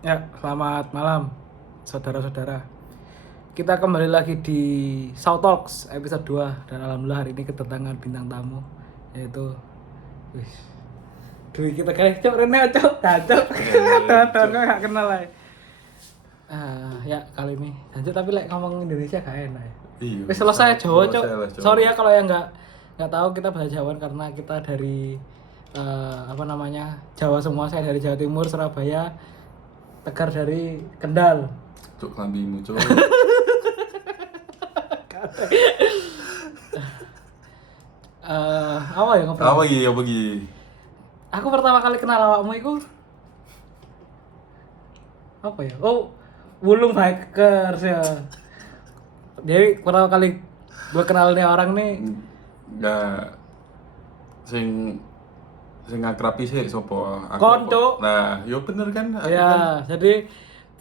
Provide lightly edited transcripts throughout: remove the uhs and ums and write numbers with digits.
Ya, selamat malam saudara-saudara. Kita kembali lagi di South Talks episode 2 dan alhamdulillah hari ini kedatangan bintang tamu yaitu wis. Dwi kita kali cok Rene cok, cok. Tonton gak kenal lah. Ya kali ini lanjut tapi ngomong Indonesia gak enak ya. Iya. Wis selesai Jawa cok. Jawa. Sorry ya kalau yang nggak tahu kita bahasa Jawa karena kita dari Jawa semua. Saya dari Jawa Timur, Surabaya. Tegar dari Kendal. Cuk klambimu, cuk. Apa ya ngobrol? Apa iki ya bagi? Aku pertama kali kenal awakmu itu apa ya? Oh, Wulung Bikers ya. Jadi pertama kali gue kenal nih orang nih Enggak sing ngakrapi sih sopo aku. Kon, Cuk. Nah, yo bener kan? Aku kan ya, jadi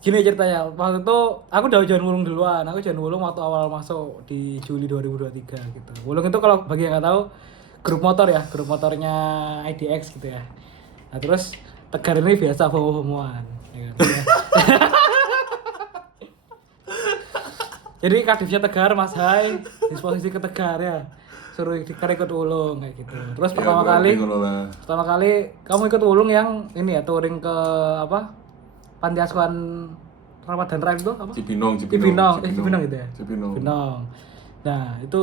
gini ceritanya. Waktu itu aku udah join Wulung duluan. Aku join Wulung waktu awal masuk di Juli 2023 gitu. Wulung itu kalau bagi yang nggak tahu grup motor ya, grup motornya IDX gitu ya. Nah terus Tegar ini biasa FOMO-FOMOan ya kan? Jadi kadifnya Tegar Mas Hai disposisi ke Tegar ya, suruh ikut Wulung kayak gitu. Terus ya, pertama berarti kali kamu ikut Wulung yang ini ya, touring ke apa, panti asuhan Ramadan Rime itu apa? Cibinong Cibinong gitu ya. Cibinong. Nah itu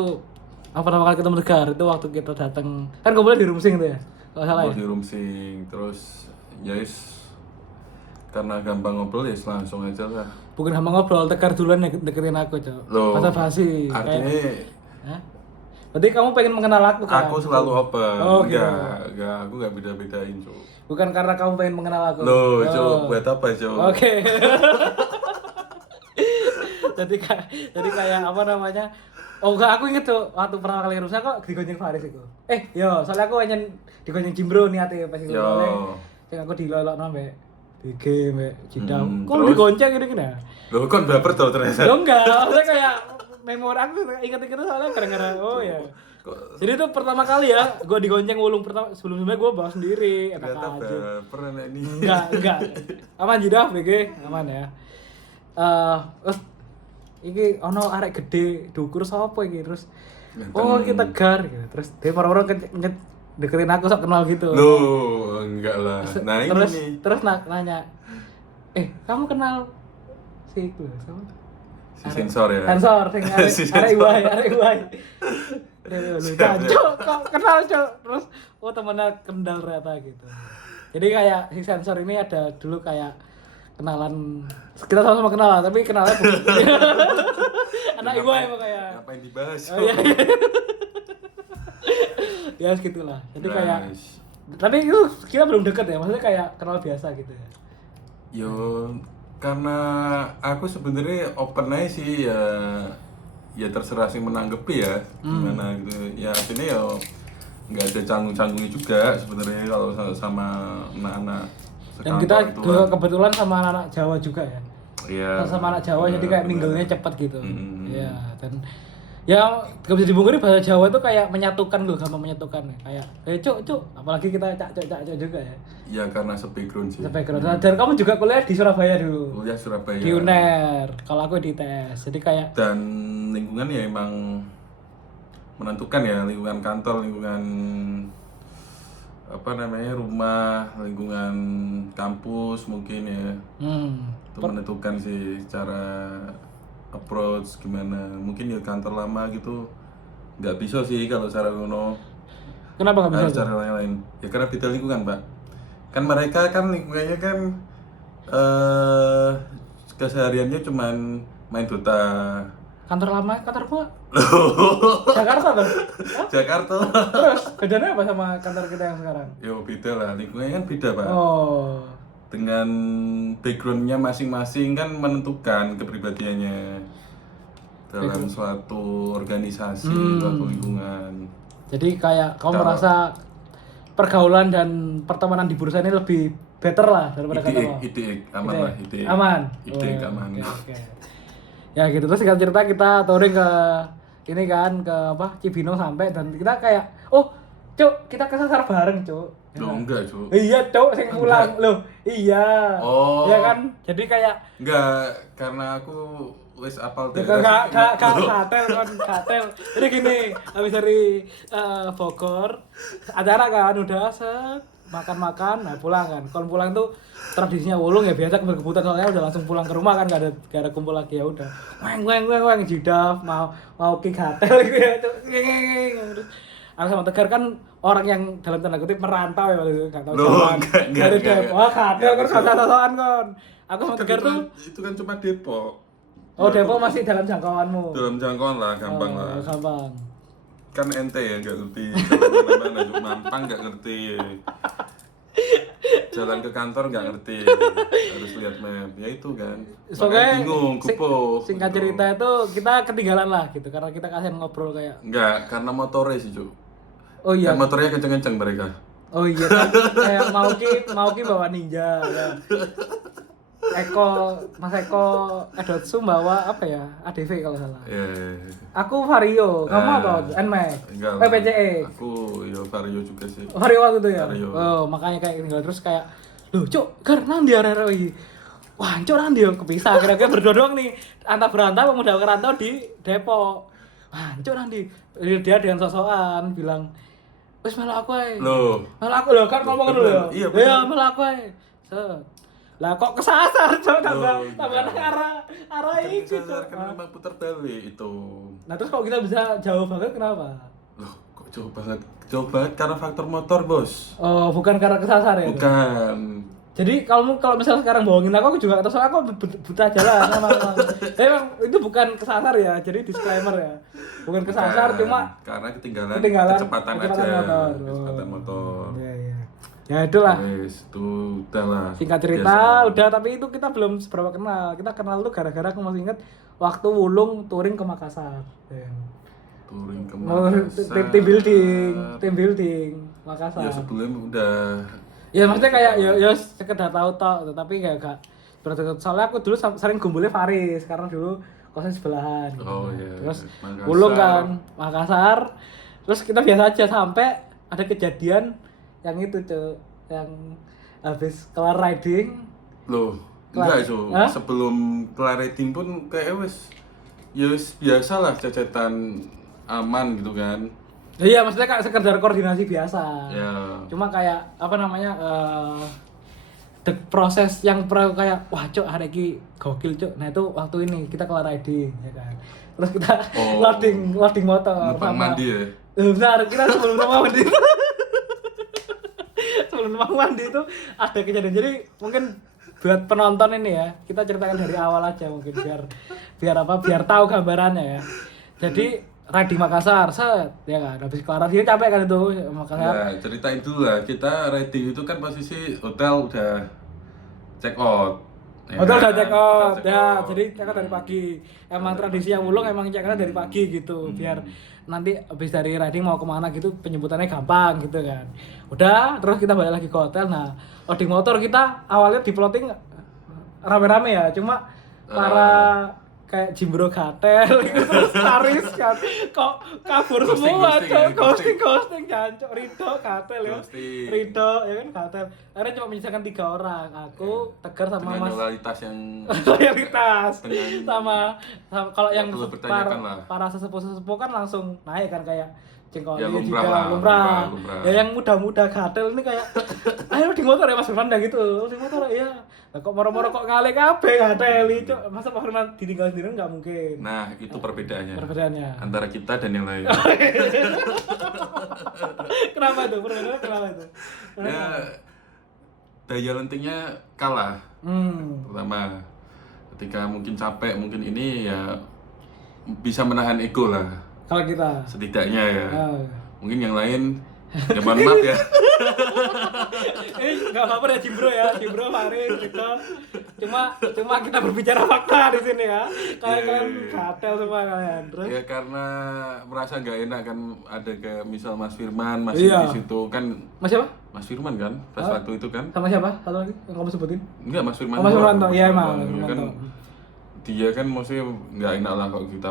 apa pertama kali ketemu Tegar itu waktu kita datang kan kumpulnya di Rumsing tuh ya, kalau salah ya. Di Rumsing, terus yes karena gampang ngobrol ya langsung aja lah. Bukan sama ngobrol, Tegar duluan yang deketin aku cok. Loh, Bahasa basi. artinya Hah? Berarti kamu pengen mengenal aku kan? aku selalu open. Oh, gitu. Enggak, aku enggak beda-bedain, Cuk. Bukan karena kamu pengen mengenal aku. Loh, Cuk, buat apa, Cuk? Oke. jadi kayak apa namanya? Oh enggak, aku inget tuh waktu pertama kali rusak kok digonceng Faris itu. Yo, soalnya aku pengen digonceng Jimbro niate pas itu. Sing aku dilolokno mbek di game mbek Cidau. Kok terus? digonceng gini-gini ya? Loh, kon baper tau ternyata. Lo enggak, maksudnya kayak memori aku inget-inget soalnya gara-gara oh ya. Jadi itu pertama kali ya, gue digonceng Wulung pertama, sebelumnya gue bawa sendiri, enak Ternyata aja. baper anak ini. Enggak. Aman jidah, BG, aman ya. Terus iki ono arek gede dukur sapa iki terus. Oh, iki Tegar gitu. Terus dia orang-orang deketin aku sok kenal gitu. Loh, enggak lah. Nah, terus, ini nih. Terus nanya, kamu kenal si itu sama? Si sensor ya. Sensor, Si arek sensor. iwai. Cok, kok kenal cok. Terus temennya Kendal ternyata gitu. Jadi kayak si sensor ini ada dulu kayak kenalan, kita sama-sama kenalan tapi kenalnya bukan anak iwai pokoknya. Ngapain dibahas? Oh iya. Ya segitulah. Jadi kayak tapi itu kita belum deket ya, maksudnya kayak kenal biasa gitu ya. Yo, karena aku sebenarnya open aja sih ya. Ya terserah sih menanggapi ya gimana gitu. Ya artinya ya nggak ada canggung-canggungnya juga sebenarnya kalau sama anak-anak Dan kita juga kebetulan sama anak Jawa juga ya. Iya. Sama anak Jawa jadi kayak minglenya cepet gitu. Mm. Iya, dan ya gak bisa dibungkiri bahasa Jawa itu kayak menyatukan loh, gampang menyatukan ya. Kayak cuk, apalagi kita cak juga ya. Ya karena sebackground sih. Background. Dan kamu juga kuliah di Surabaya dulu. Kuliah Surabaya. Di UNER. Kalau aku di ITS. Jadi kayak Dan lingkungan ya emang menentukan ya, lingkungan kantor, lingkungan apa namanya, rumah, lingkungan kampus mungkin ya. Itu menentukan sih cara approach gimana. Mungkin ya kantor lama gitu nggak bisa sih kalau cara ngono. kenapa nggak bisa? Harus cara lain-lain. Ya karena beda lingkungan, Pak. Kan mereka kan lingkungannya kan kesehariannya cuman main Dota. Kantor lama, kantor apa? Jakarta tuh. Jakarta. Terus bedanya apa sama kantor kita yang sekarang? Yo beda lah, lingkungannya kan beda, Pak. Oh. Dengan backgroundnya masing-masing kan menentukan kepribadiannya dalam suatu organisasi, suatu lingkungan. Jadi kayak kamu merasa pergaulan dan pertemanan di bursa ini lebih better lah daripada kantor. Ide aman lah, ide. Aman. Ide aman. Oke. Ya gitu, terus singkat cerita kita touring ke ini kan, ke apa, Cibinong sampai, dan kita kayak Cuk, kita kesasar bareng, Cuk. Loh enggak, Cuk. Iya, Cuk, sing pulang. Loh, iya. Oh. Iya kan? Jadi kayak Enggak, karena aku wis apal Gak katel kan katel. Jadi gini, habis dari Bogor, acara kan udah set makan-makan, nah pulang kan. Kalau pulang tuh tradisinya Wulung ya biasa berkebutan soalnya udah langsung pulang ke rumah kan gak ada kumpul lagi ya udah. Weng jidaf mau ki katel gitu ya. Terus aku sama Tegar kan orang yang dalam tanda kutip merantau ya waktu itu, gak tahu jalan. Dari Depok, katel kan sosokan kan. Aku sama Tegar tuh itu kan cuma Depok. Oh, Depok masih dalam jangkauanmu. Dalam jangkauan lah, gampang lah. Gampang. Kan ente ya nggak ngerti. Jalan mana cuma Mampang nggak ngerti. Jalan ke kantor nggak ngerti. Harus lihat map. Ya itu kan. Soalnya bingung, kupo. Singkat cerita itu kita ketinggalan lah gitu karena kita kasihan ngobrol kayak. Enggak, karena motornya sih, Cuk. Oh iya. Kan motornya kenceng-kenceng mereka. Oh iya kan kayak mau ki bawa ninja ya. Mas Eko Edotsu bawa apa ya? ADV kalau salah. Iya. Aku Vario, kamu apa? NMAX. Enggak lah. PCX. Aku ya Vario juga sih. Vario waktu itu ya. Vario. Oh, makanya kayak tinggal terus kayak loh, Cuk, Gar nang dia arek iki. Wah, Cuk nang dia kepisah kira-kira berdua doang nih. Antah berantah pemuda kerantau di Depok. Wah, Cuk nang dia dengan sosokan bilang wis melu aku ae. Loh. Melu aku lho kan ngomong dulu ya. Iya, Ya melu aku ae. Set. Lah kok kesasar Cuk tambah arah iki Cuk. Kan memang putar balik itu. Nah, terus kalau kita bisa jauh banget kenapa? Loh, kok jauh banget? Jauh banget karena faktor motor, Bos. Oh, bukan karena kesasar ya? Bukan. Jadi kalau misalnya sekarang bohongin aku juga atau soalnya aku buta jalan emang. Emang itu bukan kesasar ya, jadi disclaimer ya. Bukan kesasar, Bukan, cuma karena ketinggalan kecepatan aja. motor. Kecepatan motor. Iya, iya. Ya itulah. Wes, itu udah lah. Singkat cerita, Biasa. udah tapi itu kita belum seberapa kenal. Kita kenal tuh gara-gara aku masih ingat waktu Wulung touring ke Makassar. Ya. Touring ke Mau Makassar. team building Makassar. Ya sebelum udah. Ya maksudnya kayak ya sekedar tahu tok, tapi kayak gak berdekat. Soalnya aku dulu sering gumbulnya Faris karena dulu kosnya sebelahan. Gitu. Oh iya. Terus Makassar. Wulung kan Makassar. Terus kita biasa aja sampai ada kejadian yang itu Cuk, yang habis kelar riding. Loh, enggak itu. Sebelum kelar riding pun kayak ya wes biasa lah cecetan aman gitu kan. Iya, maksudnya kayak sekedar koordinasi biasa. Ya. Cuma kayak apa namanya proses yang kayak wah Cuk hari ini gokil Cuk. Nah itu waktu ini kita kelar riding ya kan. Terus kita loading motor Numpang mandi ya. Benar, kita sebelum rumah mandi. Sebelum rumah mandi itu ada kejadian. Jadi mungkin buat penonton ini ya, kita ceritakan dari awal aja mungkin biar tahu gambarannya ya. Jadi riding Makassar, set, ya kan, habis kelar dia capek kan itu Makassar. Ya, ceritain dulu lah. Kita riding itu kan posisi hotel udah check out. Ya Hotel udah kan? check out, Check ya, out. jadi check out dari pagi. Emang tradisi yang Wulung emang check out dari pagi gitu, biar nanti habis dari riding mau kemana gitu penyebutannya gampang gitu kan. Udah, terus kita balik lagi ke hotel. Nah, loading motor kita awalnya di plotting rame-rame ya, cuma para kayak Jimbro Gatel gitu, terus Taris kan kok kabur semua ghosting jancuk Rido Gatel ya Ghosting. Rido ya kan Gatel akhirnya cuma menyisakan 3 orang aku Tegar sama dengan Mas loyalitas yang loyalitas Dengan- sama kalau yang perlu bertanyakan lah. para sesepuh kan langsung naik kan kayak Cengkol Ya, lumrah juga lah, lumrah. lumrah. Ya yang muda-muda Gatel ini kayak ayo di motor ya Mas Firman dah gitu di motor ya. Lah kok moro-moro kok ngale kabeh Gatel itu masa Mas Firman ditinggal sendiri nggak mungkin. Nah, itu Perbedaannya. antara kita dan yang lain. Kenapa itu? Perbedaannya kenapa itu? Ya, daya lentingnya kalah. Pertama, ketika mungkin capek, mungkin ini ya bisa menahan ego lah. Kalau kita Setidaknya ya. Ah. Mungkin yang lain, ya mohon maaf ya. nggak apa-apa ya Jimbro Faris gitu. Cuma kita berbicara fakta di sini ya. Kalian Gatel semua kalian. Terus Ya karena merasa nggak enak kan ada ke misal Mas Firman masih Iya. di situ kan. Mas siapa? Mas Firman kan pas waktu itu kan. Sama siapa? Satu lagi yang kamu sebutin? Enggak, Mas Firman. Oh, Mas doang. Firmanto. Iya, emang, Mas Iya kan. Firmanto. Dia kan maksudnya nggak enak lah kalau kita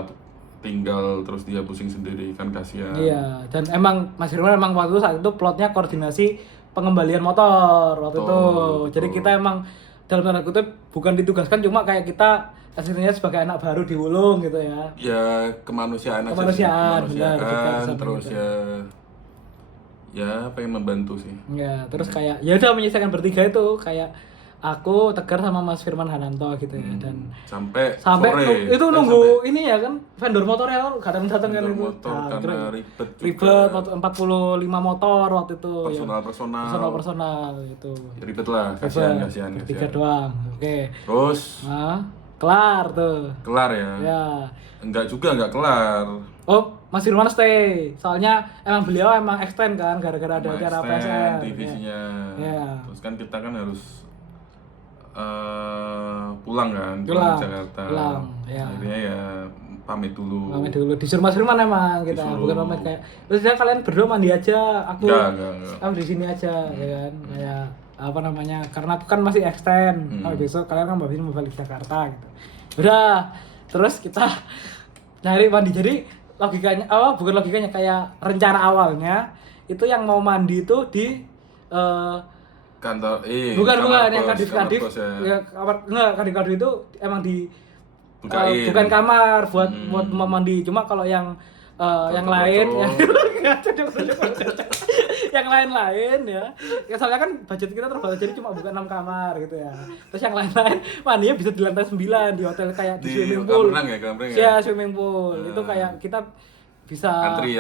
tinggal terus dia pusing sendiri kan kasihan. Iya, dan emang Mas Firman emang waktu itu saat itu plotnya koordinasi pengembalian motor waktu itu. Betul. Jadi kita emang dalam tanda kutip bukan ditugaskan, cuma kayak kita aslinya sebagai anak baru di Wulung gitu ya. Ya kemanusiaan aja sih. Kemanusiaan, benar, kita bisa Terus begitu. ya pengen membantu sih. Ya, terus kayak ya udah menyisakan bertiga itu kayak aku, Tegar sama Mas Firman Hananto gitu ya. Dan sampai sampai sore itu kan nunggu ini ya kan vendor motornya kan datang kan vendor itu. motor Nah, karena terus ribet juga. ribet 45 motor waktu itu ya. Personal itu. Ya, ribet lah, kasihan. Tiga doang. Oke. Terus Nah, kelar tuh. kelar ya. Ya. Enggak kelar. Oh, Mas Firman stay. Soalnya emang beliau emang extend kan gara-gara ada acara Extend PSN. divisinya. Ya. Terus kan kita kan harus pulang kan, Pulang. ke Jakarta. Pulang, ya. Akhirnya ya pamit dulu. Pamit dulu disuruh Mas Firman emang kita, Disuruh. bukan pamit kayak terus ya kalian berdua mandi aja, aku Enggak. di sini aja ya kan, kayak apa namanya, karena aku kan masih extend, kalau besok kalian kan mau balik Jakarta gitu. Udah, terus kita nyari mandi. Jadi logikanya, bukan logikanya, kayak rencana awalnya itu yang mau mandi itu di Kantor bukan kamar yang kos, kadif kamar kos ya. ya kamar, enggak, kadif itu emang di Bukain. bukan kamar buat mau mandi, cuma kalau yang yang lain yang lain ya soalnya kan budget kita terbatas, jadi cuma bukan 6 kamar gitu ya. Terus yang lain mandinya bisa di lantai 9 di hotel kayak di swimming pool. Kolam renang Ya swimming pool itu kayak kita bisa Antri.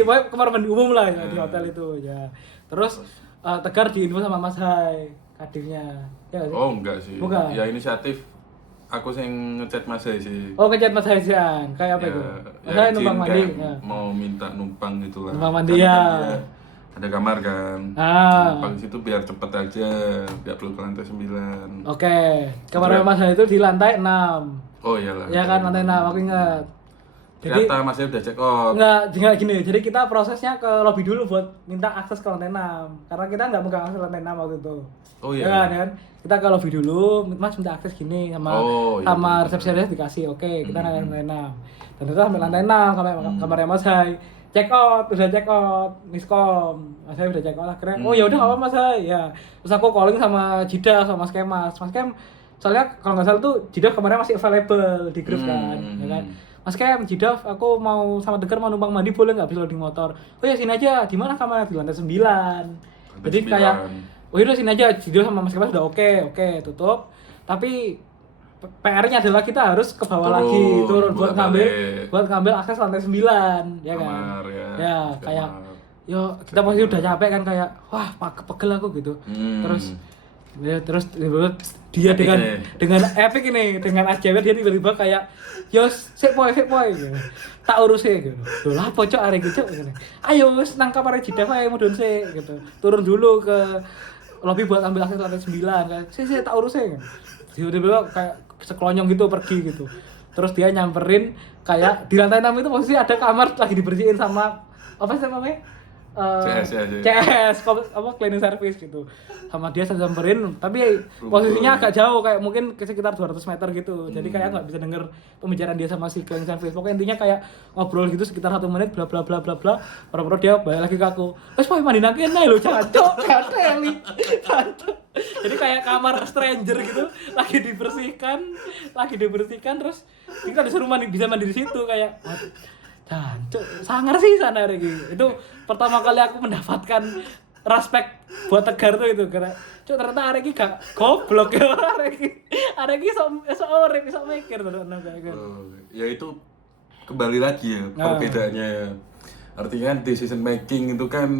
pokoknya kamar mandi umum lah ya, di hotel itu ya. Terus Tegar diinfo sama Mas Hai kadifnya ya nggak sih? Oh enggak sih. Bukan. Ya inisiatif aku yang ngechat Mas Hai sih. Oh, ngechat Mas Hai siang kayak apa itu? Mas Hai numpang mandi ya. Mau minta numpang gitu lah. Numpang mandi, Kan ya. dia ada kamar kan. Numpang situ biar cepet aja, biar perlu ke lantai 9. Oke, kamarnya Mas Hai itu di lantai 6. Oh iyalah. Ya kan, lantai 6 aku ingat. Jadi Ternyata Mas Hai udah check out. enggak gini. Jadi kita prosesnya ke lobby dulu buat minta akses ke lantai 6. Karena kita enggak megang akses lantai 6 waktu itu. Oh iya. Ya kan? Kita ke lobby dulu, Mas minta akses gini sama iya, resepsionis dikasih. Oke, kita naik lantai 6. Dan ternyata sampai lantai 6 kamarnya Mas Hai. Udah check out, miskom. Mas Hai udah check out akhirnya. Oh ya udah enggak apa-apa Mas Hai. Ya. Terus aku calling sama Jida sama Mas Kemas. Mas Kem, soalnya kalau nggak salah tuh Jida kamarnya masih available di grup kan, ya kan. Mas Kem, Jida, aku mau sama Tegar mau numpang mandi, boleh nggak bisa loading motor? Oh ya sini aja. Di mana kamarnya? Di lantai 9. Jadi 9. kayak oh yaudah sini aja. Jida sama Mas Kemas udah oke, tutup. Tapi PR-nya adalah kita harus ke bawah turun buat ngambil akses lantai 9, ya kan. Kamar, ya. Ya, kayak yo kita pasti udah capek kan, kayak wah pegel aku gitu. Terus dia dengan epic ini, dengan AJW dia tiba-tiba kayak yos sik poe gitu. Tak urusin gitu. Lho lah pocok arek gitu. Ayo wis nang kamar Jida wae mudun sik gitu. Turun dulu ke lobby buat ambil akses lantai 9 kan. Sik tak urusin. Tiba-tiba kayak sekelonyong gitu pergi gitu. Terus dia nyamperin kayak di lantai 6 itu posisi ada kamar lagi dibersihin sama apa sih namanya? CS cleaning service gitu. Sama dia saya samperin, tapi posisinya agak jauh, kayak mungkin sekitar 200 meter gitu. Jadi kayak nggak bisa denger pembicaraan dia sama si cleaning service. Pokoknya intinya kayak ngobrol gitu sekitar 1 menit bla bla bla bla bla. Baru dia balik lagi ke aku. Wes poe mandi nang kene lho, jancuk, gateli. Jadi kayak kamar stranger gitu, lagi dibersihkan terus kita disuruh bisa mandi di situ kayak jancuk, sangar sih sana Regi. Itu pertama kali aku mendapatkan respect buat Tegar tuh itu, karena ternyata Regi gak goblok ya. Regi sok mikir tuh kayak gitu. Ya itu kembali lagi ya perbedaannya. Artinya kan decision making itu kan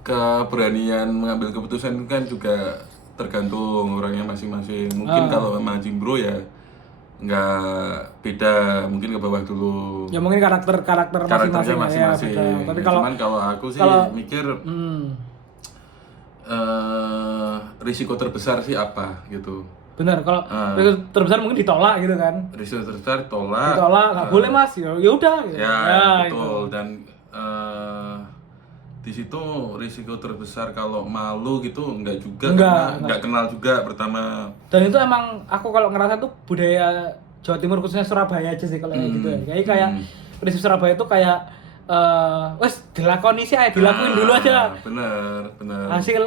keberanian mengambil keputusan itu kan juga tergantung orangnya masing-masing. Mungkin kalau memang Jimbro ya nggak beda, mungkin ke bawah dulu. Ya mungkin karakternya masing-masing. Ya, tapi cuman kalau aku sih mikir risiko terbesar sih apa gitu. Benar, kalau risiko terbesar mungkin ditolak gitu kan. Risiko terbesar ditolak, nggak boleh mas, ya udah. Gitu. Ya betul gitu. Dan di situ risiko terbesar kalau malu gitu enggak juga, karena enggak kenal juga pertama. Dan itu emang aku kalau ngerasa tuh budaya Jawa Timur khususnya Surabaya aja sih kalau gitu ya. Kayak prinsip Surabaya itu kayak wes dilakoni sih, dilakuin dulu aja. Bener.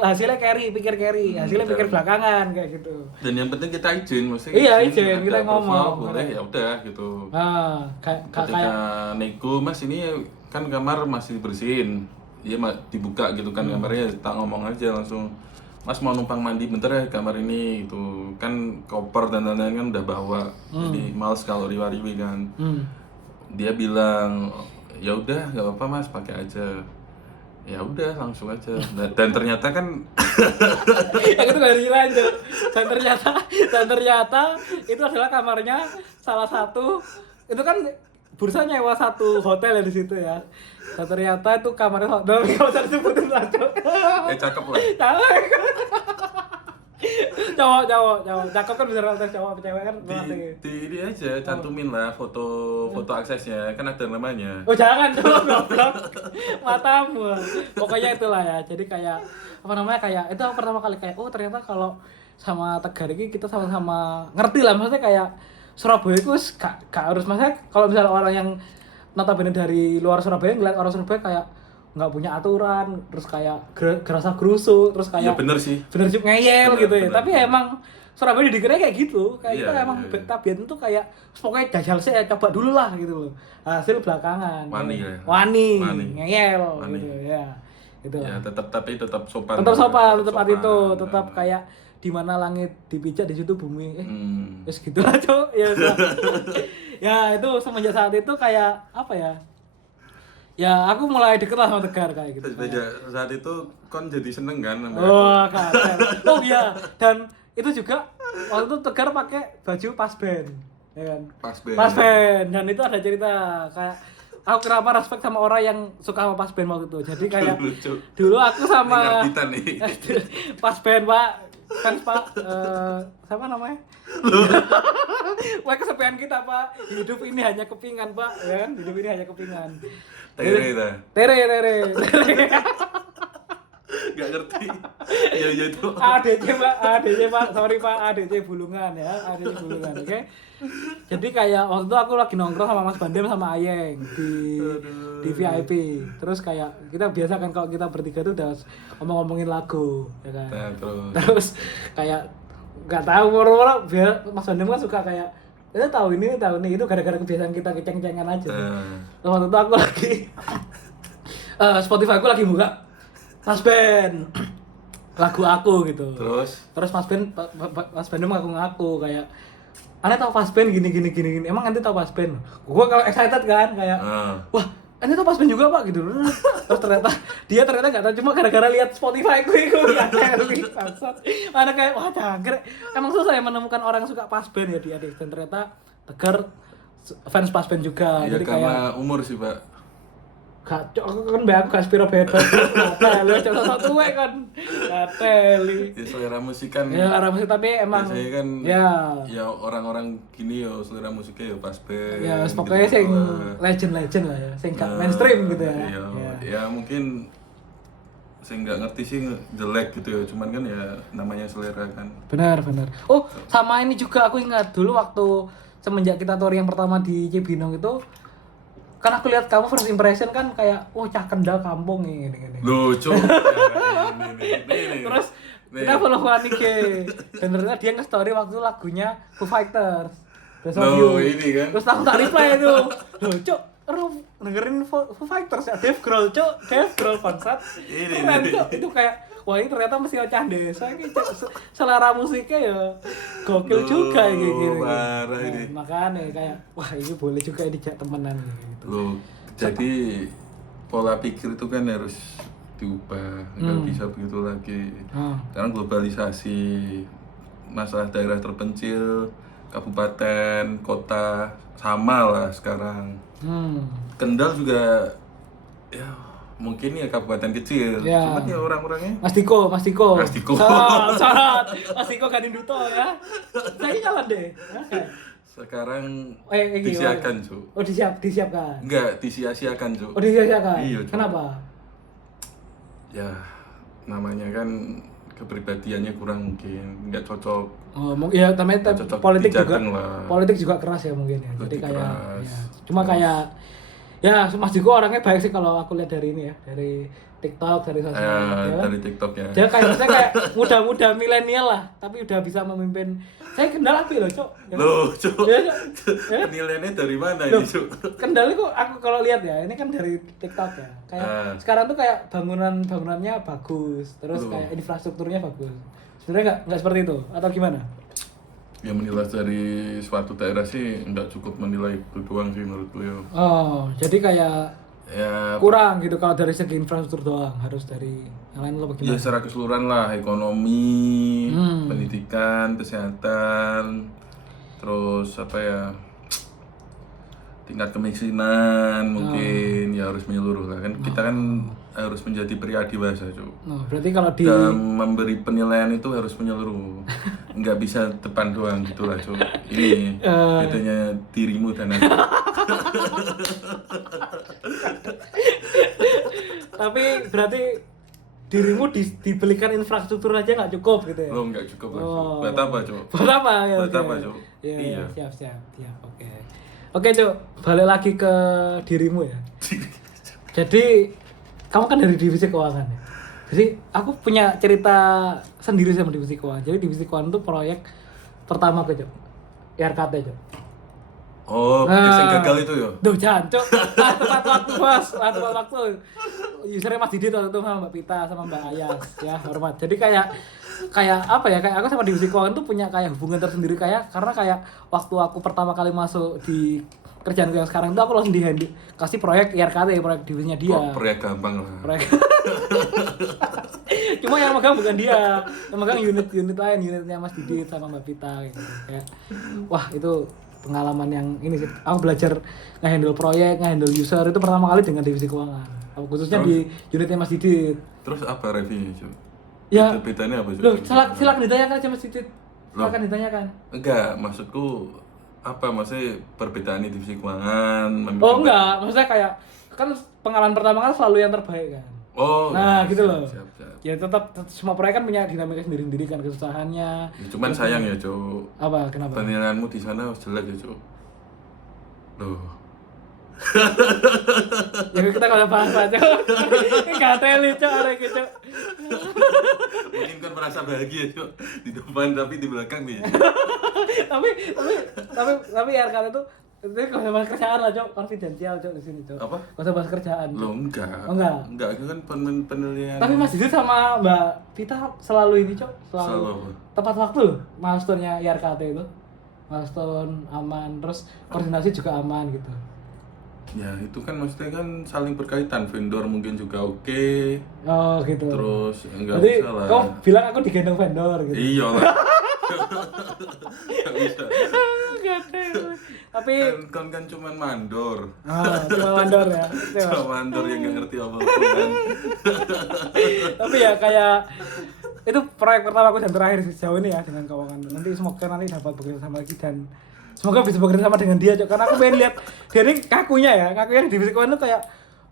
Hasilnya pikir hasilnya pikir belakangan kayak gitu. Dan yang penting kita izin, mesti Iya, izin, kita ada ngomong. boleh ya udah gitu. Ketika Ketika nego, Mas ini kan kamar masih bersihin, iya dibuka gitu kan kamarnya, tak ngomong aja langsung, Mas mau numpang mandi bentar ya kamar ini gitu kan, koper dan lain-lain kan udah bawa, jadi males kalau riwa-riwi kan. Dia bilang ya udah nggak apa-apa Mas, pakai aja. Ya udah langsung aja. Dan ternyata kan yang itu gak dilanjut. Dan ternyata itu adalah kamarnya salah satu, itu kan Bursa nyewa satu hotel ya di situ ya. Dan ternyata itu kamarnya hotel, nggak usah disebutin lah. cakep lah. Cowok cakep kan bisa hotel, cowok cewek kan Di ini aja cantumin lah foto aksesnya, kan ada namanya. Oh jangan dong, goblok matamu. Pokoknya itulah ya. Jadi kayak apa namanya, kayak itu aku pertama kali kayak ternyata kalau sama Tegar ini kita sama-sama ngerti lah, maksudnya kayak Surabaya itu gak harus, maksudnya kalau misalnya orang yang notabene dari luar Surabaya ngeliat orang Surabaya kayak nggak punya aturan, terus kayak gerasa gerusuk, terus kayak Iya bener sih. bener ngeyel gitu ya. Bener. Tapi emang Surabaya didikannya kayak gitu, kayak Iya, kita emang tabiat itu kayak pokoknya jajal sih ya, coba dulu lah gitu loh. Hasil belakangan. Wani, ngeyel gitu ya. Gitu. Ya tetap sopan. Tetap attitude, tetap kayak di mana langit dipijak di situ bumi. Terus gitulah, Cuk. Ya. Ya itu semenjak saat itu kayak apa ya? Ya aku mulai deket lah sama Tegar kayak gitu. Saat itu kon jadi seneng kan? Oh keren. Oh iya, dan itu juga waktu itu Tegar pakai baju pas band, ya kan? Pas band. Dan itu ada cerita kayak aku kenapa respect sama orang yang suka sama pas band waktu itu. Jadi kayak dulu aku sama pas band Pak, kan Pak, siapa namanya? Wah kesepian kita Pak, hidup ini hanya kepingan Pak, ya kan? Hidup ini hanya kepingan. Tere. Gak ngerti. Ya itu. ADC Pak, sorry Pak, ADC Bulungan ya, ADC Bulungan, oke? Jadi kayak waktu itu aku lagi nongkrong sama Mas Bandem sama Ayeng di VIP. Terus kayak kita biasa kan kalau kita bertiga tuh udah ngomongin lagu, ya kan? Nah, terus kayak nggak tahu moro-moro Mas Bandem kan suka kayak tahu ini itu gara-gara kebiasaan kita keceng-cengan aja. Terus waktu itu aku lagi Spotify aku lagi buka Mas Ben lagu aku gitu. Terus Mas Ben ngaku kayak Ane tau Pas Ben gini. Emang nanti tau Pas Ben? Gua kalau excited kan kayak wah ini tau Pas Ben juga Pak gitu. Terus dia ternyata nggak tahu, cuma gara-gara lihat Spotify gue nggak tahu bangsat. Mana kayak wah jangkrik. Emang susah ya menemukan orang yang suka Pas Ben ya dia. Dan ternyata Tegar fans Pas Ben juga. Ya jadi karena kayak umur sih Pak. Gak, kan mbak aku gak spiro beda. Lu coba satu we kan. Teli. Ya selera musik kan. Ya selera musik tapi emang biasanya kan ya orang-orang gini yo selera musiknya yo Pas Ben. Ya pokoknya sing legend lah ya, sing gak mainstream gitu ya. Ya mungkin sing gak ngerti sih jelek gitu ya, cuman kan ya namanya selera kan. Benar. Oh, sama ini juga aku ingat dulu waktu semenjak kita touring yang pertama di Cibinong itu, kan aku lihat kamu first impression kan kayak cah Kendal kampung nih gini. Lucu. Terus kita follow-followan IG. Dan ternyata dia nge-story waktu lagunya Foo Fighters. Best of You. Ini kan. Terus aku tak reply itu. Loh, Cuk, lu dengerin Foo Fighters ya? Dave Grohl konsert. Keren, Cuk. Itu kayak wah ini ternyata mesti ocah desa ini selera musiknya ya gokil juga ya kayak gini. Parah ini. Makanya kayak wah ini boleh juga dijak temenan gitu. Loh, jadi pola pikir itu kan harus diubah, nggak bisa begitu lagi. Sekarang globalisasi, masalah daerah terpencil, kabupaten, kota sama lah sekarang. Kendal juga ya mungkin ya kabupaten kecil, cuman ya orang-orangnya Mas Diko. Syarat Mas Diko Ganinduto ya. Saya nyala deh. Sekarang disiapkan, Cuk. Oh, disiapkan. Enggak, disia-siakan, Cuk. Oh, disia-siakan. Iya, Cuk. Kenapa? Ya, namanya kan kepribadiannya kurang mungkin nggak cocok. Oh, ya namanya Nggak cocok politik di juga. Jateng lah. Politik juga keras ya mungkin ya. Jadi Lebih kayak keras. ya, cuma kayak ya Mas Diko orangnya baik sih kalau aku lihat dari ini ya, dari TikTok, dari sosial media. Dari TikTok ya. Dia kayak muda-muda milenial lah, tapi udah bisa memimpin. Saya Kendal api loh, Cok. Loh, Cuk. Ya, Cok. Ya. Penilaiannya dari mana Loh, ini, Cuk? Kendal itu aku kalau lihat ya, ini kan dari TikTok ya. Kayak sekarang tuh kayak bangunannya bagus, terus kayak infrastrukturnya bagus. Sebenarnya nggak seperti itu atau gimana? Ya menilai dari suatu daerah sih nggak cukup menilai itu doang sih menurut beliau. Oh, jadi kayak Ya kurang gitu kalau dari segi infrastruktur doang, harus dari yang lain lo ya bagaimana? secara keseluruhan lah, ekonomi, pendidikan, kesehatan, terus apa ya, tingkat kemiskinan mungkin ya harus menyeluruh lah kan. Kita kan harus menjadi pria dewasa, Cuk. Nah, berarti kalau di Dalam memberi penilaian itu harus menyeluruh, nggak bisa depan doang gitulah, Cuk. Ini bedanya dirimu dan aku. tapi berarti dirimu dibelikan infrastruktur aja nggak cukup gitu ya? Lo nggak cukup lah, Cuk. Buat apa, Cuk? Buat apa ya? Buat oke. apa, Cuk? Iya, Iya. siap, oke. Oke, Cuk, balik lagi ke dirimu ya. Jadi, kamu kan dari divisi keuangan ya. Jadi, aku punya cerita sendiri sama divisi keuangan. Jadi, divisi keuangan itu proyek pertama ke Cuk. RKT, Cuk. Oh, yang gagal itu ya? Duh, jangan, Cuk. Tepat waktu, Bos. Tepat waktu. Usernya Mas Didit waktu itu sama Mbak Pita sama Mbak Ayas, ya, hormat. Jadi kayak apa ya? Kayak aku sama divisi keuangan tuh punya kayak hubungan tersendiri karena kayak waktu aku pertama kali masuk di kerjaan yang sekarang tuh aku langsung kasih proyek IRKT, proyek divisinya dia. Kok proyek gampang lah. Proyek. Cuma yang megang bukan dia, yang megang unit lain, unitnya Mas Didit sama Mbak Pita gitu. Kayak wah, itu pengalaman yang ini sih. Aku belajar nge-handle proyek, nge-handle user itu pertama kali dengan divisi keuangan. Khususnya di unitnya Mas Didit. Terus apa reviewnya, Cuk? Ya. Bedanya apa, Cuk? Loh, silakan ditanyakan aja Mas Didit. Silakan ditanyakan. Enggak, maksudku apa maksudnya perbedaan divisi keuangan? Oh enggak, maksudnya kayak kan pengalaman pertama kan selalu yang terbaik kan. Oh, Nah, gitu siap, loh. Siap. Ya tetap semua proyek kan punya dinamika sendiri-sendiri kan, kesusahannya. Ya, cuman sayang ya, Cuk. Apa? Kenapa? Penilaianmu di sana jelek ya, Cuk. Loh. Ya kita kalau bahas aja. Enggak teli, Cuk, arek gitu. Mungkin kan merasa bahagia, Cuk. Di depan tapi di belakang nih. tapi RKT itu kalau bahas kerjaan lah, Cok, konfidensial, Cok, di sini, Cok. Apa? Kalau bahas kerjaan. Cok. Loh, enggak. Oh, enggak. Enggak, itu kan penilaian. Tapi Mas Didit sama Mbak Pita selalu ini, Cok, Selalu apa? tepat waktu loh. Milestone-nya IRKT itu. Milestone aman, terus koordinasi juga aman gitu. Ya, itu kan maksudnya kan saling berkaitan. Vendor mungkin juga oke. Oh, gitu. Terus enggak Berarti bisa lah. kau bilang aku digendong vendor gitu. Iya lah. Enggak bisa. Tapi Kan cuman mandor. cuma vendor ya. Cuma mandor yang nggak ngerti apa-apa kan. Tapi ya kayak itu proyek pertama aku dan terakhir sejauh ini ya dengan keuangan. Nanti semoga nanti dapat bekerja sama lagi dan semoga bisa bekerja sama dengan dia, Cok. Karena aku pengen lihat dia ini kakunya di divisi keuangan tuh kayak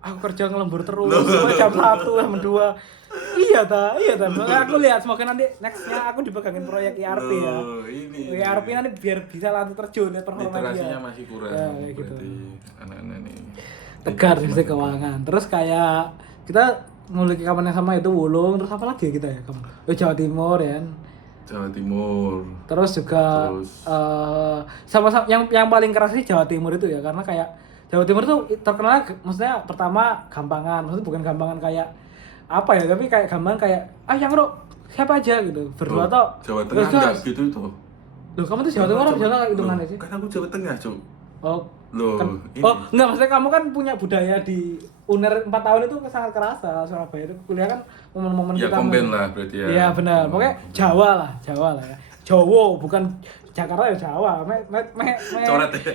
aku kerja ngelembur terus sampai jam 1 jam 2. Iya ta. Makanya aku lihat semoga nanti nextnya aku dipegangin proyek ERP ya. Ini. ERP nanti biar bisa langsung terjun ya performa dia. Literasinya masih kurang. Ya, kayak gitu. Berarti anak-anak nih. Tegar divisi keuangan. Terus kayak kita memiliki kawan yang sama itu Wulung, terus apa lagi ya kita ya kamu? Jawa Timur ya. Jawa Timur. Terus juga sama-sama yang paling keras sih Jawa Timur itu ya, karena kayak Jawa Timur tuh terkenal maksudnya pertama gampangan, maksudnya bukan gampangan kayak apa ya, tapi kayak gampang kayak yang bro siapa aja gitu berdua toh. Jawa Tengah enggak gitu tuh. Loh, kamu tuh Jawa Tengah apa Jawa Tengah hitungannya sih? Kan aku Jawa Tengah, Cuk. Oh, Loh, kan, ini. enggak, maksudnya kamu kan punya budaya di UNER 4 tahun itu sangat kerasa. Surabaya itu kuliah kan momen-momen Ya kita komben lah berarti ya. Iya benar, pokoknya Jawa lah ya. Jawa bukan Jakarta ya Jawa.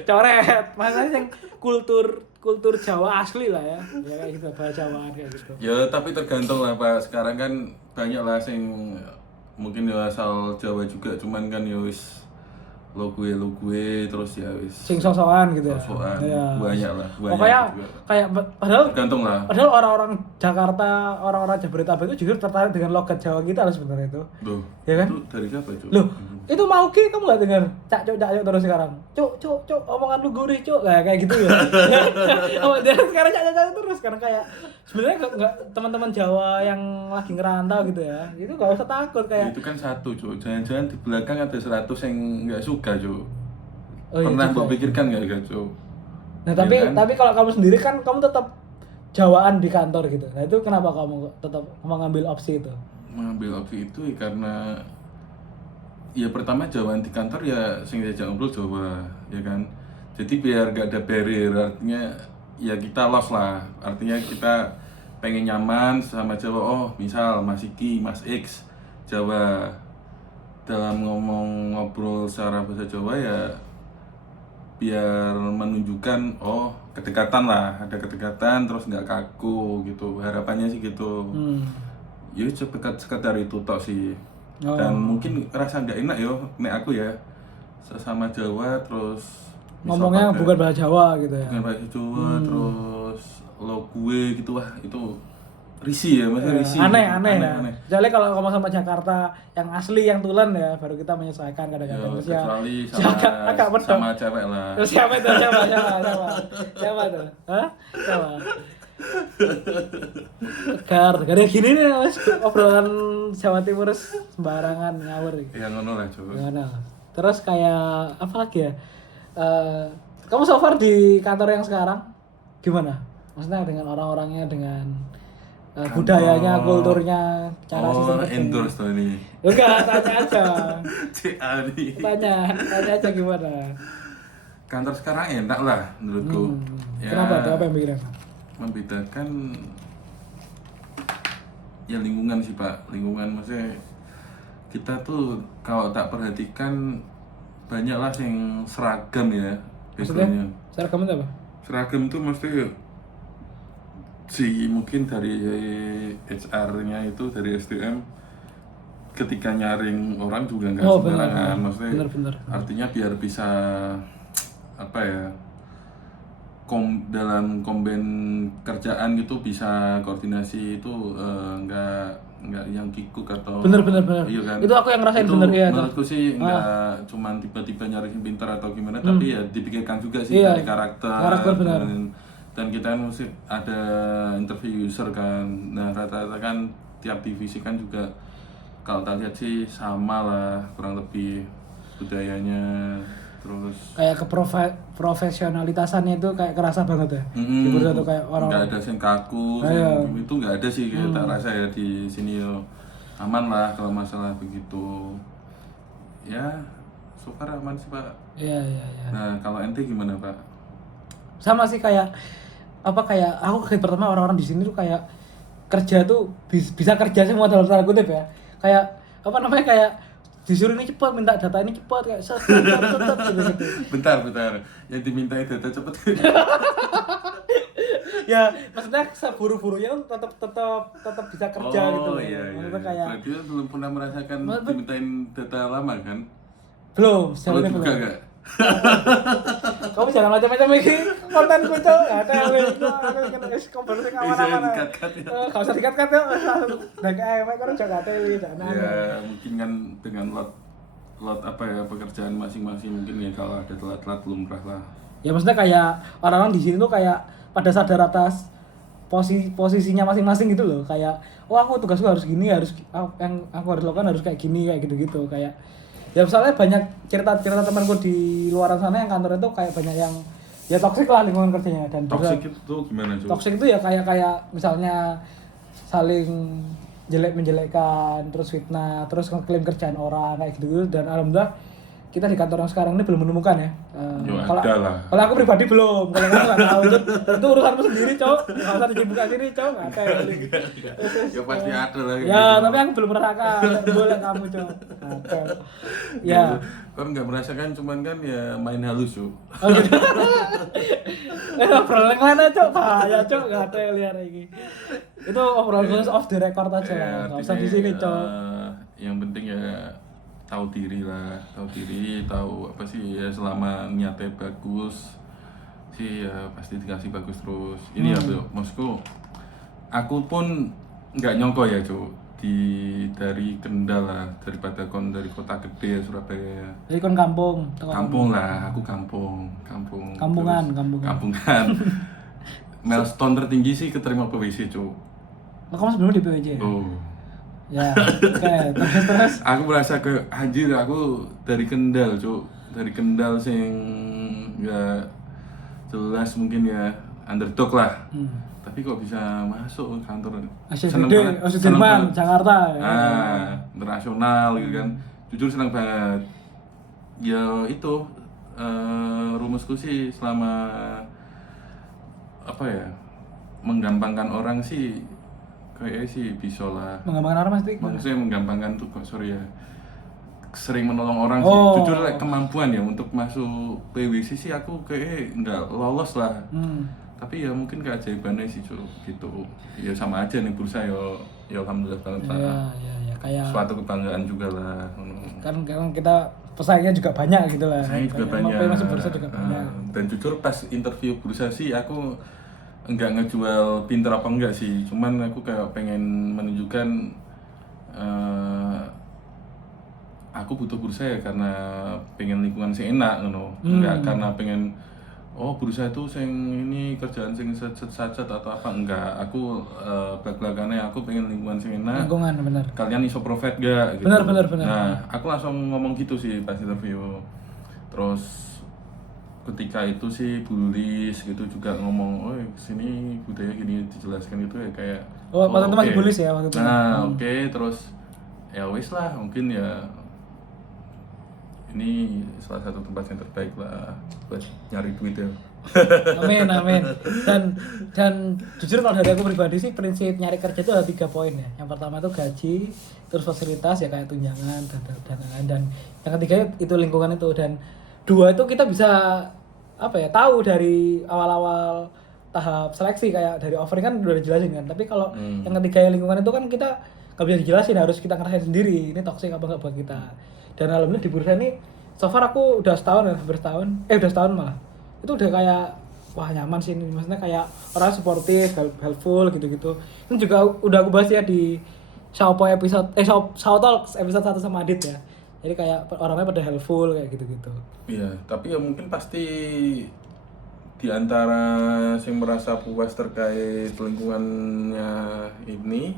Coret. Makanya yang kultur Jawa asli lah ya. Ya kayak gitu, bahasa Jawaan kayak gitu. Ya tapi tergantung lah Pak. Sekarang kan banyak lah sing mungkin ya asal Jawa juga, cuman kan ya wis lo gue terus ya wis sing sosokan gitu ya. sosokan Iya. banyak Pokoknya juga. kayak padahal Tergantung lah. orang-orang Jakarta, orang-orang Jabodetabek itu juga tertarik dengan logat Jawa kita loh sebenarnya itu. Loh, Ya kan? itu dari siapa itu? Loh, itu mau ki kamu nggak dengar? Cak cuk terus sekarang. Cuk, omongan lu gurih cuk. Kayak gitu ya. Oh, dan sekarang cak terus karena kayak sebenarnya nggak teman-teman Jawa yang lagi ngerantau gitu ya. Itu nggak usah takut kayak. Itu kan satu, Cuk. Jangan-jangan di belakang ada 100 yang nggak suka, Cuk. Oh, iya Pernah juga. mbok pikirkan nggak, Cuk? Nah, Iya kan? tapi kalau kamu sendiri kan kamu tetap Jawaan di kantor gitu. Nah, itu kenapa kamu tetap mengambil opsi itu? Mengambil opsi itu ya karena ya pertama Jawaan di kantor ya sing diajak ngobrol Jawa, ya kan. Jadi biar gak ada barrier, artinya ya kita lost lah. Artinya kita pengen nyaman sama Jawa. Oh, misal Mas Iki, Mas X Jawa, dalam ngobrol secara bahasa Jawa ya biar menunjukkan oh kedekatan lah, ada kedekatan terus nggak kaku gitu, harapannya sih gitu. Ya sekedar itu tok sih. Oh. Dan mungkin rasa nggak enak yo nek aku ya sesama Jawa terus Ngomongnya pakai- bukan bahasa Jawa gitu ya. bukan bahasa Jawa terus lo gue gitu, wah itu risih ya, maksudnya risih Aneh gitu. ya. Kecuali kalau ngomong sama Jakarta yang asli yang tulen ya, baru kita menyesuaikan Ya, kadang-kadang. Terus ya, kecuali agak medok. sama cewek lah. Terus siapa itu? Siapa tuh? Hah? Siapa? Tegar ya gini nih mas, obrolan Jawa Timur sembarangan ngawur gitu. Ya ngono lah coba. Gimana? Terus kayak apa lagi ya? Kamu so far di kantor yang sekarang gimana? Maksudnya dengan orang-orangnya, dengan budayanya, kulturnya, cara sistem kerjanya. Endorse tuh ini. Enggak, tanya aja. CA nih. Tanya aja gimana. Kantor sekarang enak lah menurutku. Ya, Kenapa tuh? Apa yang bikin enak? membedakan ya lingkungan sih Pak. Lingkungan maksudnya kita tuh kalau tak perhatikan banyak lah yang seragam ya. Maksudnya? Backgroundnya. Seragam itu apa? Seragam tuh maksudnya si mungkin dari HR-nya itu dari SDM ketika nyaring orang juga nggak sembarangan, maksudnya bener. artinya biar bisa apa ya dalam komben kerjaan gitu bisa koordinasi itu nggak yang kikuk atau Bener. iya kan? Itu aku yang ngerasain Itu bener ya. menurutku sih nggak cuman tiba-tiba nyari yang pintar atau gimana, tapi ya dipikirkan juga sih Iya, dari karakter bener. dan kita kan mesti ada interview user kan. Nah rata-rata kan tiap divisi kan juga kalau tak lihat sih sama lah kurang lebih budayanya, terus Kayak profesionalitasannya itu kayak kerasa banget ya. Di Bursa tuh kayak orang nggak ada yang kaku, itu nggak ada sih kayak tak rasa ya di sini yo. Aman lah kalau masalah begitu. Ya, so far aman sih Pak. Iya. Nah kalau ente gimana Pak? Sama sih kayak aku kaget pertama orang-orang di sini tuh kayak kerja tuh bisa kerja semua dalam tanda kutip ya. Kayak apa namanya kayak disuruh ini cepat, minta data ini cepat kayak set gitu. Bentar, yang dimintai data cepet. Ya maksudnya seburu-burunya kan tetap bisa kerja gitu. Iya. Maksudnya kayak Berarti kan belum pernah merasakan dimintain data lama kan? belum, Kalau sejauh ini juga belum. nggak? Kamu jangan macam-macam ini kontenku cok, ada itu konversi kawan-kawan. dikat-kat ya. Gak usah dikat-kat ya, udah kayak mereka udah gak teli, jangan. Ya mungkin kan dengan lot apa ya pekerjaan masing-masing mungkin ya kalau ada telat-telat lumrah lah. Ya maksudnya kayak orang-orang di sini tuh kayak pada sadar atas posisinya masing-masing gitu loh, kayak oh aku tugasku harus gini, yang aku harus lakukan harus kayak gini, kayak gitu-gitu. Kayak ya misalnya banyak cerita-cerita temanku di luaran sana yang kantor itu kayak banyak yang ya toksik lah lingkungan kerjanya, dan juga Toxic itu gimana coba? toksik itu ya kayak misalnya saling menjelekkan, terus fitnah, terus ngeklaim kerjaan orang kayak gitu. Dan alhamdulillah kita di kantor yang sekarang ini belum menemukan ya. Kalau ada lah. kalau aku pribadi belum, kalau kamu nggak tahu itu urusanmu sendiri cowok, nggak usah dibuka sini cowok, nggak ada. Ya pasti ada lah. Ya tapi aku belum merasakan, boleh kamu cowok. Ada. Ya. Kan nggak merasakan, cuman kan ya main halus tuh. Oh, gitu. Obrolan mana cok, bahaya cok, nggak ada yang lihat ini. Itu obrolan khusus off the record aja lah, nggak usah di sini cok. Yang penting ya tahu diri lah, tahu apa sih ya, selama niatnya bagus sih ya pasti dikasih bagus terus. Ini ya Bro, maksudku aku pun nggak nyongko ya Cuk, dari Kendal lah, daripada kon dari kota gede ya Surabaya. Jadi kon kampung, Kampung lah, aku kampung. Kampungan. Kampungan. Milestone tertinggi sih keterima PwC Cuk. Oh, kamu sebelumnya di PwC? Oh. Ya, oke, terus. Aku merasa kayak anjir, aku dari Kendal Cuk, dari Kendal sing nggak jelas mungkin ya, underdog lah. Tapi kok bisa masuk kantor ACBD, Sudirman, Jakarta ya. Internasional gitu kan. Jujur senang banget. Ya itu rumusku sih selama apa ya, menggampangkan orang sih kayaknya sih bisa lah. Menggampangkan orang pasti. Maksudnya menggampangkan tuh kok, sorry ya, sering menolong orang Oh. sih. Jujur kemampuan ya untuk masuk PwC sih aku kayaknya nggak lolos lah. Tapi ya mungkin keajaibannya sih Cuk, gitu. Ya sama aja nih bursa ya alhamdulillah banget lah. Ya, kayak Suatu kebanggaan juga lah. kan kita pesaingnya juga banyak gitu lah. Saya juga banyak. Mau masuk bursa juga banyak. Dan jujur pas interview bursa sih aku enggak ngejual pinter apa enggak sih. Cuman aku kayak pengen menunjukkan aku butuh bursa ya karena pengen lingkungan sing enak ngono. Enggak karena pengen bursa itu sing ini kerjaan sing sacet atau apa, enggak. Aku belak-belakannya aku pengen lingkungan sing enak. Lingkungan benar. Kalian iso provide gak gitu. Benar. Nah, aku langsung ngomong gitu sih pas interview. Terus ketika itu sih Bulis gitu juga ngomong, "Oh, sini budaya gini," dijelaskan gitu ya kayak Waktu itu masih oke. Bulis ya waktu itu. Nah, oke, terus ya wis lah, mungkin ya ini salah satu tempat yang terbaik lah buat nyari duit ya. Amin. Dan jujur kalau dari aku pribadi sih prinsip nyari kerja itu ada 3 poin ya. Yang pertama itu gaji, terus fasilitas ya kayak tunjangan dan yang ketiga itu lingkungan itu, dan 2 itu kita bisa apa ya, tahu dari awal-awal tahap seleksi kayak dari offering kan udah dijelasin kan. Tapi kalau yang ketiga lingkungan itu kan kita nggak bisa dijelasin, harus kita ngerasain sendiri ini toksik apa nggak buat kita. Dan alhamdulillah di bursa ini so far aku udah setahun ya, udah setahun malah. Itu udah kayak wah nyaman sih ini, maksudnya kayak orang suportif, helpful gitu-gitu. Ini juga udah aku bahas ya di Showpo episode Show Talks episode 1 sama Adit ya. Jadi kayak orangnya pada helpful kayak gitu-gitu. Iya, tapi ya mungkin pasti di antara yang merasa puas terkait lingkungannya ini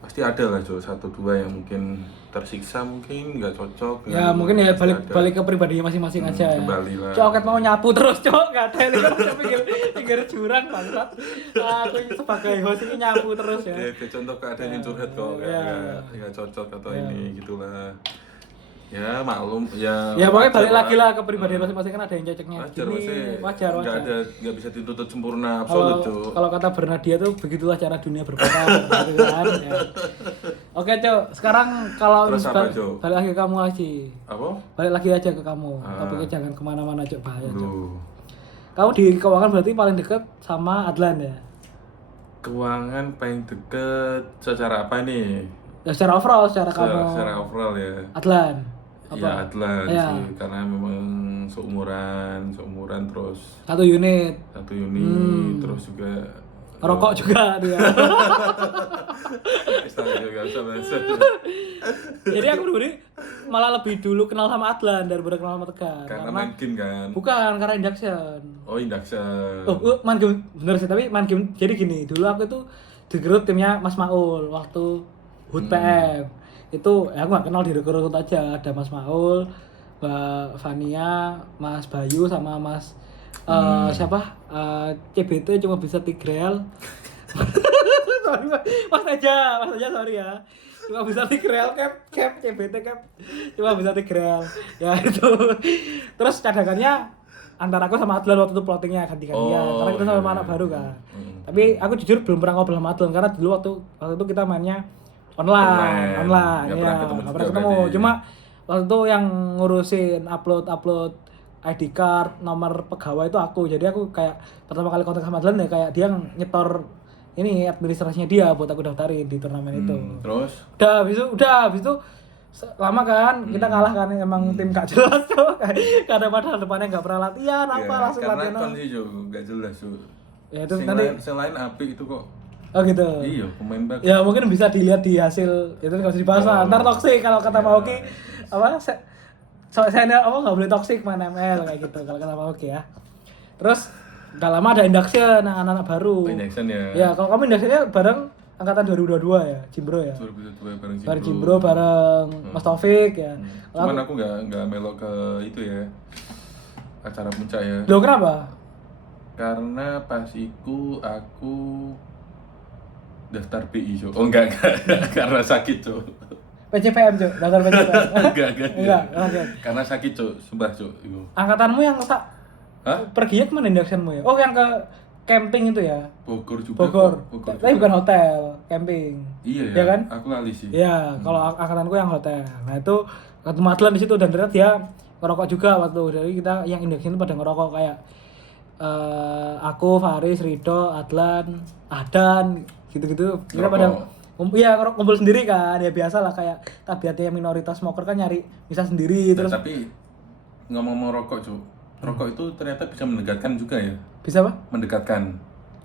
pasti ada lah Cok, 1-2 yang mungkin tersiksa, mungkin nggak cocok. Ya mungkin ya balik ke pribadinya masing-masing aja ya. Kembali lah. Cok mau nyapu terus Cok, nggak ada ini kan udah pinggir jurang bangsat. Aku sebagai host ini nyapu terus ya. Ya, kayak contoh keadaan yang curhat kok, nggak cocok atau ini gitulah. Ya maklum ya. Ya pokoknya balik wajar lagi lah ke pribadi masing-masing, kan ada yang cocoknya. wajar. Nggak bisa dituntut sempurna absolut Cok. Kalau kata Bernadia tuh begitulah cara dunia berputar gitu kan. Ya. Oke Cok, sekarang kalau Terus apa, Cok? balik lagi ke kamu lagi. Apa? Balik lagi aja ke kamu. Topiknya jangan kemana-mana Cok, bahaya Cok. Duh. Kamu di keuangan berarti paling deket sama Adlan ya? Keuangan paling deket secara apa nih? Ya secara overall, secara kamu. Secara overall ya. Adlan. Ya Adlan Ya. sih, karena memang seumuran terus Satu unit. satu unit, terus juga Rokok juga dia. Astaga, gak usah bahas. Jadi aku dulu malah lebih dulu kenal sama Adlan daripada kenal sama Tegar. Karena main game kan. Bukan, karena induction. Oh, induction. Main game bener sih, tapi main game. Jadi gini, dulu aku tuh digerut timnya Mas Maul waktu HUT PM. Itu ya aku gak kenal, direkrut aja. Ada Mas Maul, Mbak Fania, Mas Bayu sama Mas siapa? CBT cuma bisa Tigreal. Sorry, Mas aja sorry ya. Cuma bisa Tigreal cap CBT cap. Cuma bisa Tigreal. Ya itu. Terus cadangannya antara aku sama Adlan waktu itu plottingnya ganti-gantian. Karena kita sama anak baru kan. Tapi aku jujur belum pernah ngobrol sama Adlan karena dulu waktu itu kita mainnya online. Nggak pernah ketemu. Cuma waktu itu yang ngurusin upload ID card, nomor pegawai itu aku. Jadi aku kayak pertama kali kontak sama Adlan ya kayak dia nyetor ini administrasinya dia buat aku daftarin di turnamen itu. Terus? Udah habis itu lama kan kita kalah kan emang tim gak jelas tuh karena padahal depannya gak pernah latihan apa langsung karena latihan. kon sih Jo, gak jelas Jo. Ya itu nanti selain apik itu kok. oh gitu. Iya, pemain bagus. Ya mungkin bisa dilihat di hasil itu nggak usah dibahas lah. Ntar toksik kalau kata Maoki apa saya apa nggak boleh toksik main ML kayak gitu kalau kata Maoki ya. Terus nggak lama ada induction anak-anak baru. Induction ya. Ya kalau kamu inductionnya bareng angkatan 2022 ya, Jimbro ya. 2022 bareng Bareng Jimbro bareng Mas Taufik ya. Cuman aku nggak melok ke itu ya acara puncak ya. Loh kenapa? Karena pas iku aku daftar PI Jo. Oh enggak karena sakit Jo. PCPM Cuk, daftar PCPM. Enggak. Oke. Karena sakit Jo, sumpah Jo. Iku. Angkatanmu yang tak Hah? perginya kemana inductionmu ya? Oh yang ke camping itu ya? Bogor juga. Bogor. Bogor Tapi juga. bukan hotel, camping. Iya ya. Iya kan? Aku lali sih. Iya, kalau angkatanku yang hotel. Nah itu ketemu Adlan di situ dan ternyata dia ngerokok juga waktu. Jadi kita yang induction itu pada ngerokok kayak aku, Faris, Rido, Adlan, Adan, gitu-gitu. Kita pada iya ngumpul sendiri kan. Ya biasa lah kayak tabiatnya minoritas smoker kan nyari bisa sendiri Nah, terus. tapi ngomong rokok Jo. Rokok itu ternyata bisa mendekatkan juga ya. Bisa apa? Mendekatkan.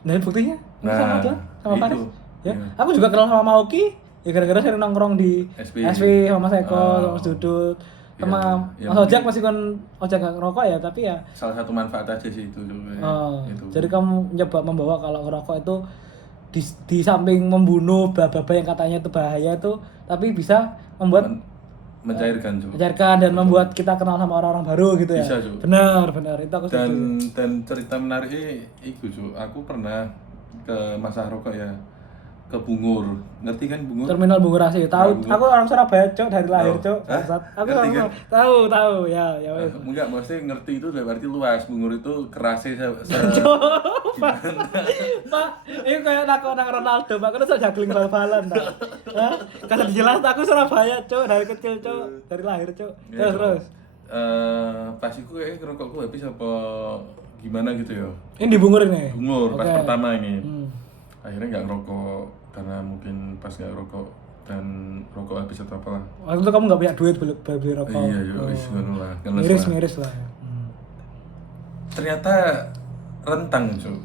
Nah buktinya Nah, sama Adlan, sama itu. Faris. Ya, Iya. aku juga kenal sama Maoki. Ya gara-gara sering nongkrong di SP. sama Mas Eko, sama Mas Dudut. Sama Ya, Mas Ojek masih kan Ojek gak ngerokok ya, tapi ya salah satu manfaat aja sih itu juga. Itu. jadi kamu nyoba membawa kalau ngerokok itu di samping membunuh baba yang katanya itu bahaya itu, tapi bisa membuat mencairkan Jo. mencairkan dan membuat kita kenal sama orang-orang baru gitu ya. Bisa, Jo. Benar itu aku setuju. Dan cerita menariknya itu Jo. Aku pernah ke masa rokok ya. Ke Bungur. Ngerti kan Bungur? Terminal Bungurasi. Tahu, Bungur. aku orang Surabaya, Cok, dari lahir, Oh. Cok. Hah? Bangsat. Aku Ngerti orang kan? tahu ya wes. Enggak, maksudnya ngerti itu berarti luas. Bungur itu kerasnya Pak, ini kayak nang Ronaldo, Pak. Kan sudah juggling bal-balan, Pak. Hah? Kasih jelas aku Surabaya, Cok, dari kecil, Cok, dari lahir, Cok. Ya, Terus. pas itu kayak ngerokokku habis apa gimana gitu ya. Ini di Bungur ini. Bungur pas Oke. pertama ini. Hmm. Akhirnya nggak ngerokok karena mungkin pas nggak rokok dan rokok habis atau apa lah. Waktu itu kamu nggak punya duit beli rokok. Iya, yo, wis ngono lah. ngeles lah. Miris lah. Ya. Ternyata rentang, Cuk.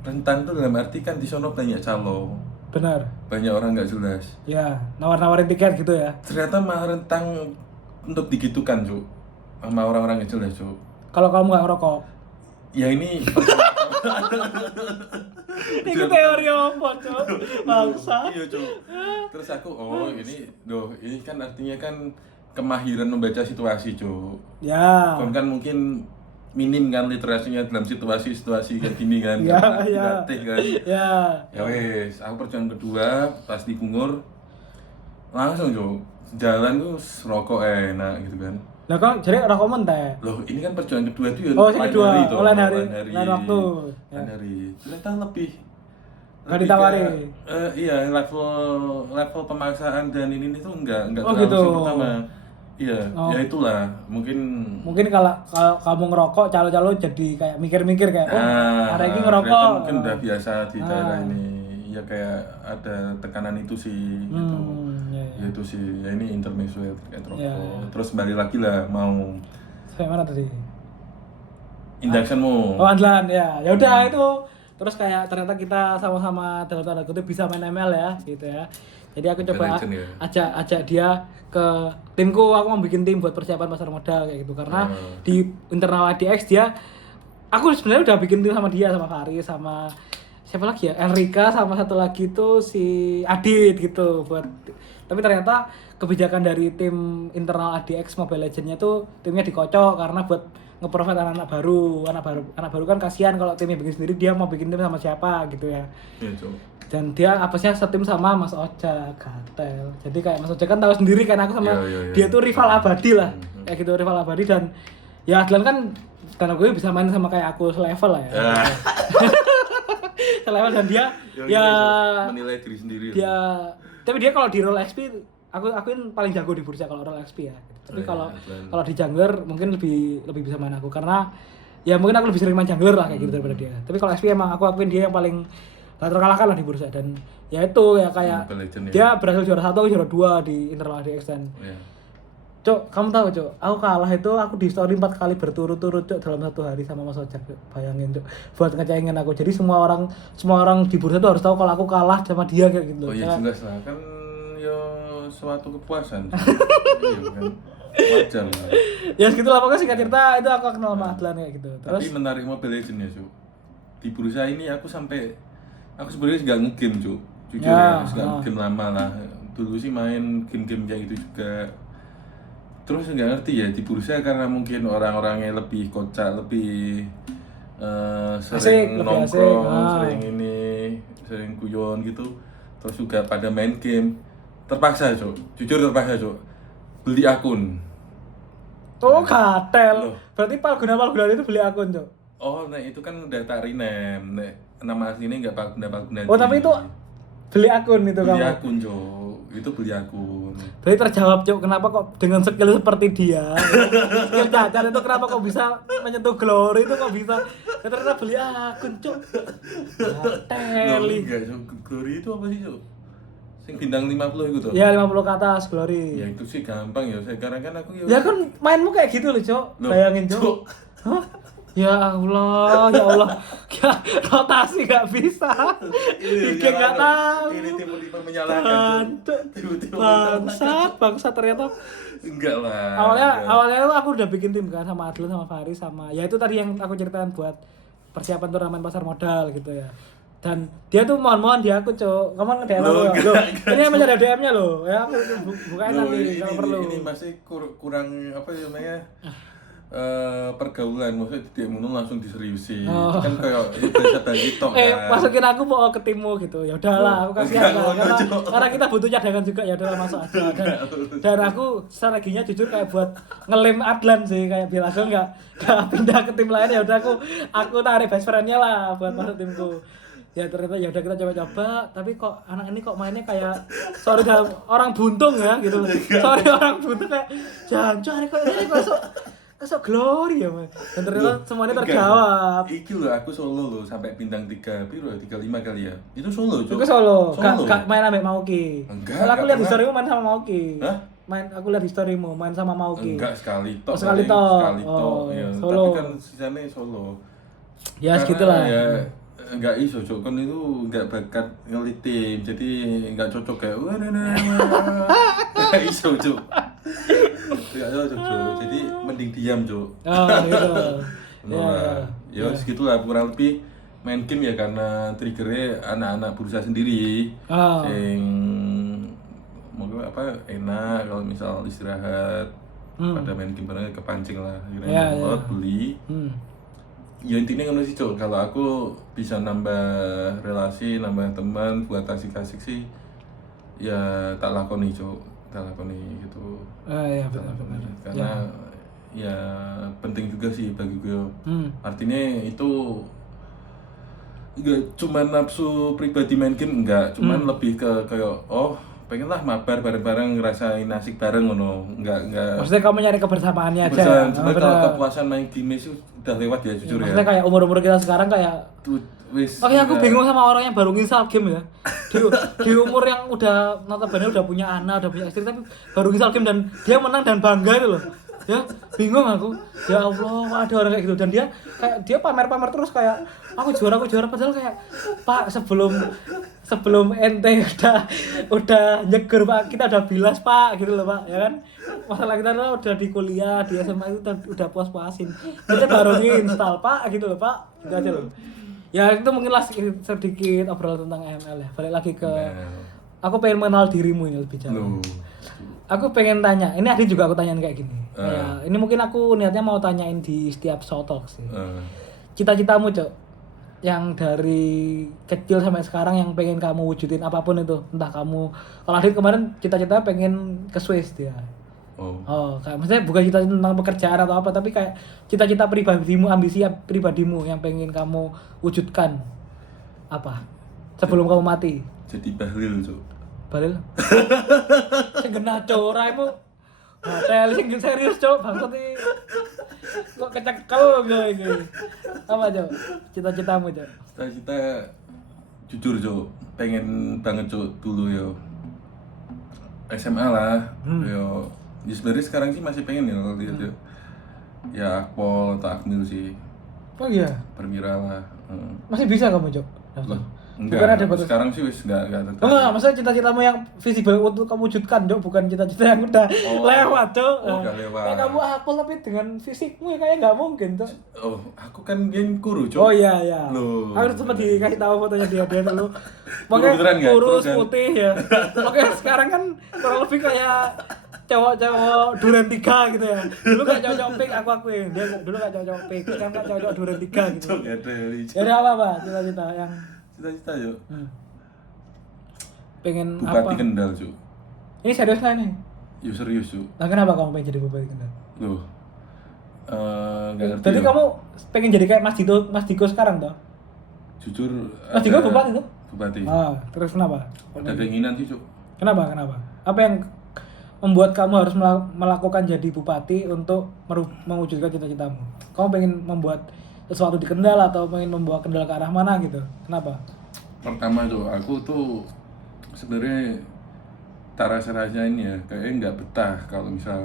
Rentang tuh dalam arti kan di sono banyak calo, Benar. banyak orang nggak jelas. Ya, nawar-nawarin tiket gitu ya. Ternyata malah rentang untuk digitukan, Cuk. Sama orang-orang nggak jelas, Cuk. Kalau kamu nggak ngerokok. Ya ini Ini teori apa, Cok? Bangsa. Iya, Cuk. Terus aku, ini kan artinya kan kemahiran membaca situasi, Cuk. Ya. Kon kan mungkin minim kan literasinya dalam situasi-situasi kayak gini kan. Ya, karena ya. dilatih kan. Ya. Ya wes, aku perjalanan kedua pas di Bungur langsung Cuk. Jalan tuh rokok enak gitu kan. Lah kok jadi rokok menteh. Loh, ini kan perjalanan kedua itu ya. Oh, yang kedua. tuh, Oh, lain hari. lain Lain waktu. Lain hari. Ternyata lebih Nggak ditawari. Iya, level pemaksaan dan ini tuh enggak Oh, terlalu gitu. sih pertama. Iya, Oh. ya itulah. Mungkin kalau kamu ngerokok calo-calo jadi kayak mikir-mikir kayak hari ini ngerokok. ternyata mungkin udah biasa di daerah ini. Ya kayak ada tekanan itu sih gitu. Ya. Ya itu sih, ya ini intermezzo ya terkait rokok. Ya. Terus kembali lagi lah mau Sampai mana tadi? inductionmu. Oh, Adlan ya. Ya udah itu. Terus kayak ternyata kita sama-sama dalam tanda kutip bisa main ML ya, gitu ya. Jadi aku coba Legend ya. ajak dia ke timku, aku mau bikin tim buat persiapan pasar modal kayak gitu. Karena di internal IDX dia aku sebenarnya udah bikin tim sama dia, sama Faris, sama siapa lagi ya? Enrika, sama satu lagi tuh si Adit gitu buat. Tapi ternyata kebijakan dari tim internal ADX Mobile Legends-nya tuh timnya dikocok karena buat nge-provide anak baru kan kasihan kalau timnya bikin sendiri, dia mau bikin tim sama siapa gitu ya. Iya, Cuk. Dan dia apesnya setim sama Mas Oja Gatel. Jadi kayak Mas Oja kan tahu sendiri kan aku sama Iya. dia tuh rival abadi lah. Kayak gitu rival abadi dan ya Adlan kan karena gue bisa main sama kayak aku selevel lah ya. Selevel dan dia ya menilai diri sendiri. tapi dia kalau di role XP akuin paling jago di bursa kalau role XP ya. Tapi kalau di jungler mungkin lebih bisa main aku karena ya mungkin aku lebih sering main jungler lah kayak gitu daripada dia. Tapi kalau XP emang aku akuin dia yang paling gak terkalahkan lah di bursa. Dan ya itu ya kayak Mobile Legends ya. dia berhasil juara 1, juara 2 di Interlake DX dan Iya. Cok, kamu tahu Cok, aku kalah itu aku di story 4 kali berturut-turut Cok dalam 1 hari sama Mas Ojak Cok. Bayangin Cok, buat ngecengin aku. Jadi semua orang di bursa tuh harus tahu kalau aku kalah sama dia kayak gitu. Oh iya Ya, jelas lah, kan yo suatu kepuasan. Iya kan. Wajar lah. ya segitulah pokoknya singkat cerita itu aku kenal sama Adlan kayak gitu. Tapi Terus menarik Mobile Legends ya, Cuk. Di bursa ini aku sebenarnya nggak ngegame, Cuk. Jujur Ya, ya, nggak ngegame lama lah. Dulu sih main game-game kayak gitu juga. Terus nggak ngerti ya di bursa karena mungkin orang-orangnya lebih kocak, lebih sering Asik, lebih nongkrong, asik. sering guyon gitu. Terus juga pada main game terpaksa, Cuk. Jujur terpaksa, Cuk. Beli akun. oh gatel. Loh. Berarti Palguna itu beli akun Cok. Oh, nah itu kan udah tak rename. Nah, nama aslinya nggak Palguna. Oh tapi itu beli akun itu beli kamu. akun, Cuk. Itu beli akun. Berarti terjawab Cok, kenapa kok dengan skill seperti dia, skill cacar itu kenapa kok bisa menyentuh glory itu kok bisa? Ya, ternyata beli akun Cok. Loh, Teli. enggak, Cuk. Glory itu apa sih, Cuk? Sing bintang 50 itu tuh. Ya 50 ke atas glory. Ya itu sih gampang ya. Sekarang kan aku Ya kan mainmu kayak gitu loh Cok. Loh, Bayangin Cok. Cok. Hah? Ya Allah, ya Allah. Ya, rotasi gak bisa. Ini Bikin gak tahu. Ini tipe-tipe menyalahkan, Cuk. Bancuk. Tipe-tipe Bangsat ternyata. enggak lah. Awalnya tuh aku udah bikin tim kan sama Adlan sama Faris sama ya itu tadi yang aku ceritain buat persiapan turnamen pasar modal gitu ya. Dan dia tuh mohon di aku Cok, kamu nge-DM aku Loh, ya. enggak, Loh, enggak, ini yang Cok. mencari DM-nya loh. Ya aku bukain Loh, nanti kalau perlu. Ini masih kurang apa ya namanya? Pergaulan maksudnya dia ngono langsung diseriusi. Oh. Kan kayak ya biasa bagi tok kan. Masukin aku mau ke timmu gitu. Ya udahlah, aku kasihan Enggak, kan. Cok. Karena kita butuh cadangan juga ya udahlah masuk aja. Dan aku strateginya jujur kayak buat ngelem Adlan sih kayak biar aku enggak pindah ke tim lain ya udah aku tarik best friend-nya lah buat masuk timku. Ya ternyata ya udah kita coba-coba tapi kok anak ini kok mainnya kayak sorry dalam orang buntung ya gitu. Sorry orang buntung kayak jancuk kok ini kok glory ya Mas. Dan ternyata semuanya terjawab. Iki loh aku solo loh sampai bintang 3 piro 35 kali ya. Itu solo, Cuk. Itu solo, gak main sama Mauki. Enggak, Kalau aku enggak lihat di pernah. storymu main sama Mauki. Hah? Aku lihat di storymu main sama Mauki. Enggak sekali tok. Oh, sekali paling tok. Sekali tok. Oh, Ya, solo. tapi kan sisanya solo. Ya Karena segitulah. Ya enggak iso, Cuk. Kan itu enggak bakat ngelit tim. Jadi enggak cocok kayak wah. Enggak iso, Cuk. Enggak cocok, Cuk. Jadi mending diam, Cuk. Oh gitu. Ya, segitulah kurang lebih main game ya karena triggernya anak-anak bursa sendiri. Oh. Sing mungkin apa enak kalau misal istirahat pada main game bareng kepancing lah akhirnya Ya, download ya. beli ya intinya ngono sih Cok, kalau aku bisa nambah relasi nambah teman buat asik-asik sih ya tak lakoni Cok, tak lakoni gitu. Ya Tak benar. lakoni. Karena ya penting juga sih bagi gue. Artinya itu enggak cuma nafsu pribadi main game enggak, cuman lebih ke kayak oh pengen lah mabar bareng-bareng ngerasain asik bareng ngono. Enggak. Maksudnya kamu nyari kebersamaannya aja. Kepuasan, Oh, sebenarnya benar. kalau kepuasan main game itu udah lewat ya jujur ya. Maksudnya kayak umur-umur kita sekarang kayak Tuh, wis. Makanya aku udah- bingung sama orang yang baru nginstal game ya. Di umur yang udah notabene udah punya anak, udah punya istri tapi baru nginstal game dan dia menang dan bangga itu loh. Ya, bingung aku. Ya Allah, ada orang kayak gitu dan dia pamer-pamer terus kayak aku juara padahal kayak Pak sebelum ente udah nyeger Pak, kita udah bilas Pak gitu loh Pak, ya kan? Masalah kita udah di kuliah, di SMA itu udah puas-puasin. Kita baru nginstal Pak gitu loh Pak. Gitu aja loh. Ya itu mungkin lah sedikit obrolan tentang ML ya. Balik lagi ke aku pengen mengenal dirimu ini lebih jauh. Loh. Aku pengen tanya, ini Adi juga aku tanyain kayak gini. Ya, ini mungkin aku niatnya mau tanyain di setiap Show Talk sih. Cita-citamu, Cok. Yang dari kecil sampai sekarang yang pengen kamu wujudin apapun itu. Entah kamu, kalau Adit kemarin cita-citanya pengen ke Swiss dia. Oh, kayak maksudnya bukan cita-cita tentang pekerjaan atau apa, tapi kayak cita-cita pribadimu, ambisi pribadimu yang pengen kamu wujudkan. Apa? Sebelum kamu mati. Jadi bahlil Cok. Baril. Sing genah cok raimu. Hotel sing serius cok bangsat iki. Kok kecekel gue iki. Apa cok? Cita-citamu cok? Cita-cita jujur Cuk, pengen banget Cuk dulu yo SMA lah. Yo ya sebenarnya sekarang sih masih pengen ya kalau lihat yo. Ya Akpol atau Akmil sih. Oh iya, Perwira lah. masih bisa kamu Jok? Loh, Bukan enggak. ada batas. Sekarang sih wis enggak Oh tertarik. enggak, maksudnya cita-citamu yang visible untuk kamu wujudkan, Dok, bukan cita-cita yang udah Oh. lewat, Dok. Oh, udah lewat. Kayak kamu apel tapi dengan fisikmu ya kayak nggak mungkin, Dok. Oh, aku kan gen kuru, Cuk. Oh iya iya. Loh. Aku sempat dikasih tahu fotonya dia dulu. Kuru beneran nggak? kurus Kuru kan? putih ya. Oke, sekarang kan kurang lebih kayak cowok-cowok duren 3 gitu ya. Dulu gak cowok pink aku akuin. Dia dulu gak cowok pink, sekarang gak cowok duren 3 gitu. Cuk, gak ada Cuk. Jadi apa cita-cita yang Cita-cita yuk. pengen Bupati apa? Kendal, Cuk. Ini serius nggak nih? Yuk serius, Cuk. Nah, kenapa kamu pengen jadi bupati Kendal? Loh. Enggak ngerti. Jadi yo. kamu pengen jadi kayak Mas Diko sekarang toh? Jujur Mas Diko bupati tuh? Bupati. Ah, terus kenapa? Ada keinginan sih, Cuk. Kenapa? Apa yang membuat kamu harus melakukan jadi bupati untuk mewujudkan cita-citamu? Kamu pengen membuat sesuatu di Kendal atau pengen membawa Kendal ke arah mana gitu? Kenapa? Pertama tuh, aku tuh sebenarnya tak rasa-rasain ya, kayaknya nggak betah kalau misal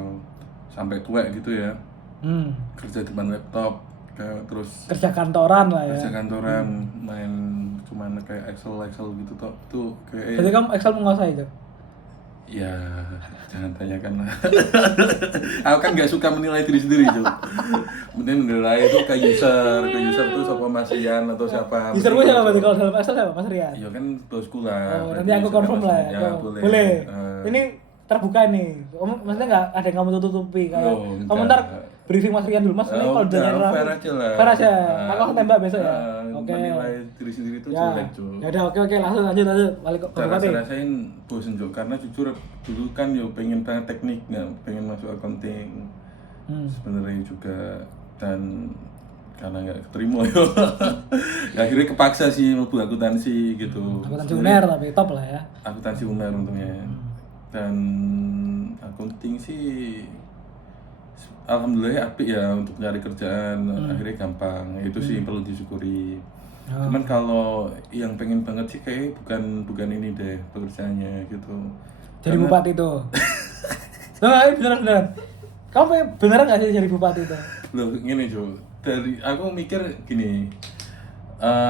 sampai tua gitu ya, kerja depan laptop, kayak terus Kerja kantoran lah ya. kerja kantoran, main cuman kayak Excel gitu tuh kayak Jadi kamu Excel menguasai tuh? ya jangan tanyakan lah. Aku kan nggak suka menilai diri sendiri Cuk. Mending menilai itu ke user tuh siapa Mas Rian atau siapa. Usermu siapa berarti kalau dalam Excel siapa? Mas Rian? Iya kan bosku lah. Oh, berarti nanti aku user confirm Mas lah Rian. ya. Ya, Oh, boleh. boleh. Ini terbuka nih. Maksudnya nggak ada yang kamu tutupi kayak Oh, enggak. kamu ntar briefing Mas Rian dulu Mas. Ini kalau udah, udah fair aja lah. Fair aja. Aku akan tembak besok ya. Oke. Menilai diri sendiri itu Ya. jelek Cuk. Ya udah oke lanjut balik ke Cara bupati. rasain bosen Cuk, karena jujur dulu kan yo pengen banget teknik, nggak pengen masuk accounting. Sebenarnya juga, dan karena nggak keterima yo. Akhirnya kepaksa sih mau akuntansi gitu. Akuntansi UNER tapi top lah ya. Akuntansi UNER untungnya. Dan accounting sih alhamdulillah apik ya untuk nyari kerjaan, akhirnya gampang. Itu sih yang perlu disyukuri. Cuman kalau yang pengen banget sih kayak bukan ini deh pekerjaannya gitu. Jadi bupati itu. Nah, ini beneran. Kamu beneran nggak sih jadi bupati itu? Loh gini Jo, dari aku mikir gini,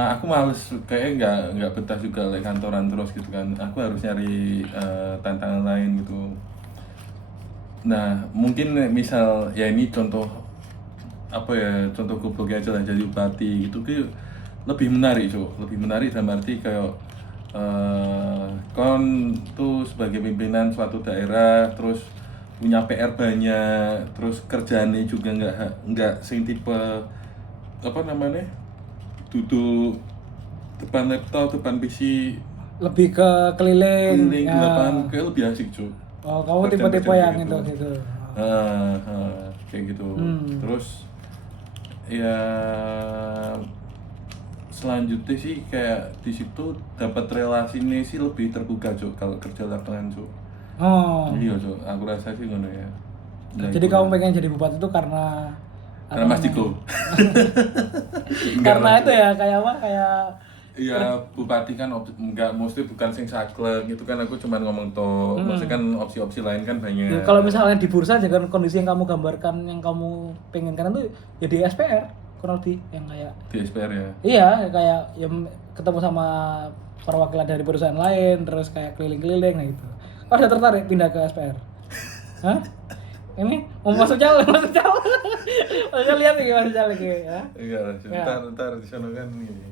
aku males kayak nggak betah juga like kantoran terus gitu kan. Aku harus nyari tantangan lain gitu. Nah mungkin misal ya ini contoh apa ya, contoh gobloknya aja lah, jadi bupati gitu kayak lebih menarik Jo, lebih menarik dalam arti kayak kon tuh sebagai pimpinan suatu daerah terus punya PR banyak, terus kerjaannya juga nggak sing tipe apa namanya duduk depan laptop, depan PC Lebih ke keliling. keliling di lapangan, kayak lebih asik cuy. Oh, kamu tipe-tipe yang itu gitu. Kayak gitu. Terus ya selanjutnya sih kayak di situ dapat relasinya sih lebih terbuka cuy kalau kerja lapangan cuy. Oh. Iya cuy, aku rasa sih ngono ya. Nah, Jadi itu kamu lah. pengen jadi bupati itu karena Karena Mas Diko. karena itu ya kayak apa? Kayak Iya, bupati kan enggak mesti bukan sing saklek gitu kan, aku cuma ngomong toh. Maksudnya kan opsi-opsi lain kan banyak. ya, kalau misalnya di bursa dengan kondisi yang kamu gambarkan, yang kamu pengenkan itu jadi SPR kurang lebih yang kayak Di SPR ya. iya kayak yang ketemu sama perwakilan dari perusahaan lain terus kayak keliling-keliling nah gitu. Oh, udah tertarik pindah ke SPR? Hah? Ini mau masuk calon, masuk calon. Masuk lihat nih masuk calon gitu ya. Iya, ntar di sana kan ini.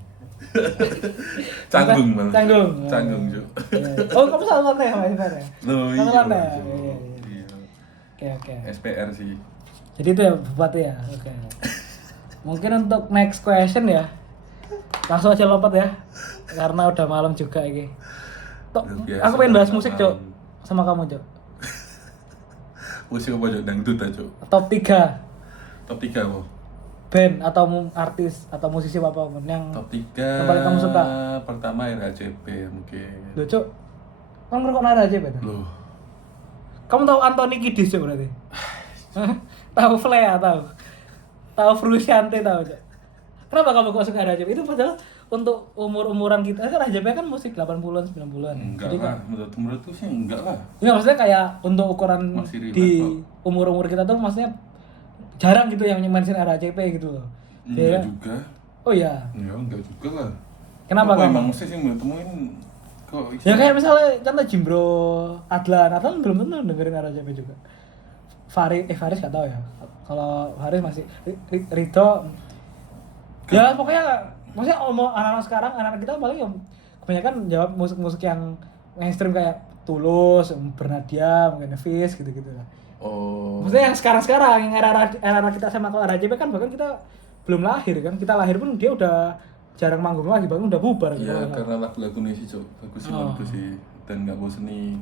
Canggung malah. Canggung, Cuk. Iya. Oh, kamu selalu lantai sama SPR ya? Loh, Satu iya. lantai ya? Cuk. Iya, Iya. Oke. SPR sih. Jadi itu ya bupati ya. Oke. Mungkin untuk next question ya. Langsung aja lompat ya. Karena udah malam juga ini. Biasa, Aku pengen bahas musik, malam. Cok. Sama kamu, Cok. Musik apa Cuk? Dangdut aja, Cuk. Top 3 Top 3 kok. band atau artis atau musisi apapun yang Top 3 yang paling kamu suka. Pertama RHCP mungkin. Loh, Cok. Kamu ngerokok nara aja, Ben? Loh. Kamu tahu Anthony Kiddis, Cok, berarti? Tahu Flea, tahu? Tahu Frusciante, tahu, Cok? Kenapa kamu kok suka RHCP? Itu padahal untuk umur-umuran kita kan RHJP kan musik 80-an 90-an. Enggak Jadi lah, menurutku sih enggak lah. enggak maksudnya kayak untuk ukuran Masih relate di kok. umur-umur kita tuh maksudnya jarang gitu yang mention RHJP gitu loh. Enggak Dia- juga. Oh iya. Ya enggak juga lah. Kenapa Kok kamu? emang musik sih mau temuin kok Ya kayak misalnya contoh Jimbro Adlan belum tentu dengerin RHJP juga. Faris gak tahu ya. Kalau Faris masih Rido. Ya pokoknya maksudnya anak-anak sekarang, anak-anak kita paling yang kebanyakan jawab musik-musik yang mainstream kayak Tulus, Bernadia, mungkin Nevis gitu-gitu lah. Oh. Maksudnya yang sekarang-sekarang, yang era kita sama kalau RHJP kan bahkan kita belum lahir kan. Kita lahir pun dia udah jarang manggung lagi, bahkan udah bubar gitu. Iya, karena lagu-lagunya sih Cok, bagus sih Oh. menurutku sih. Dan nggak bosen nih,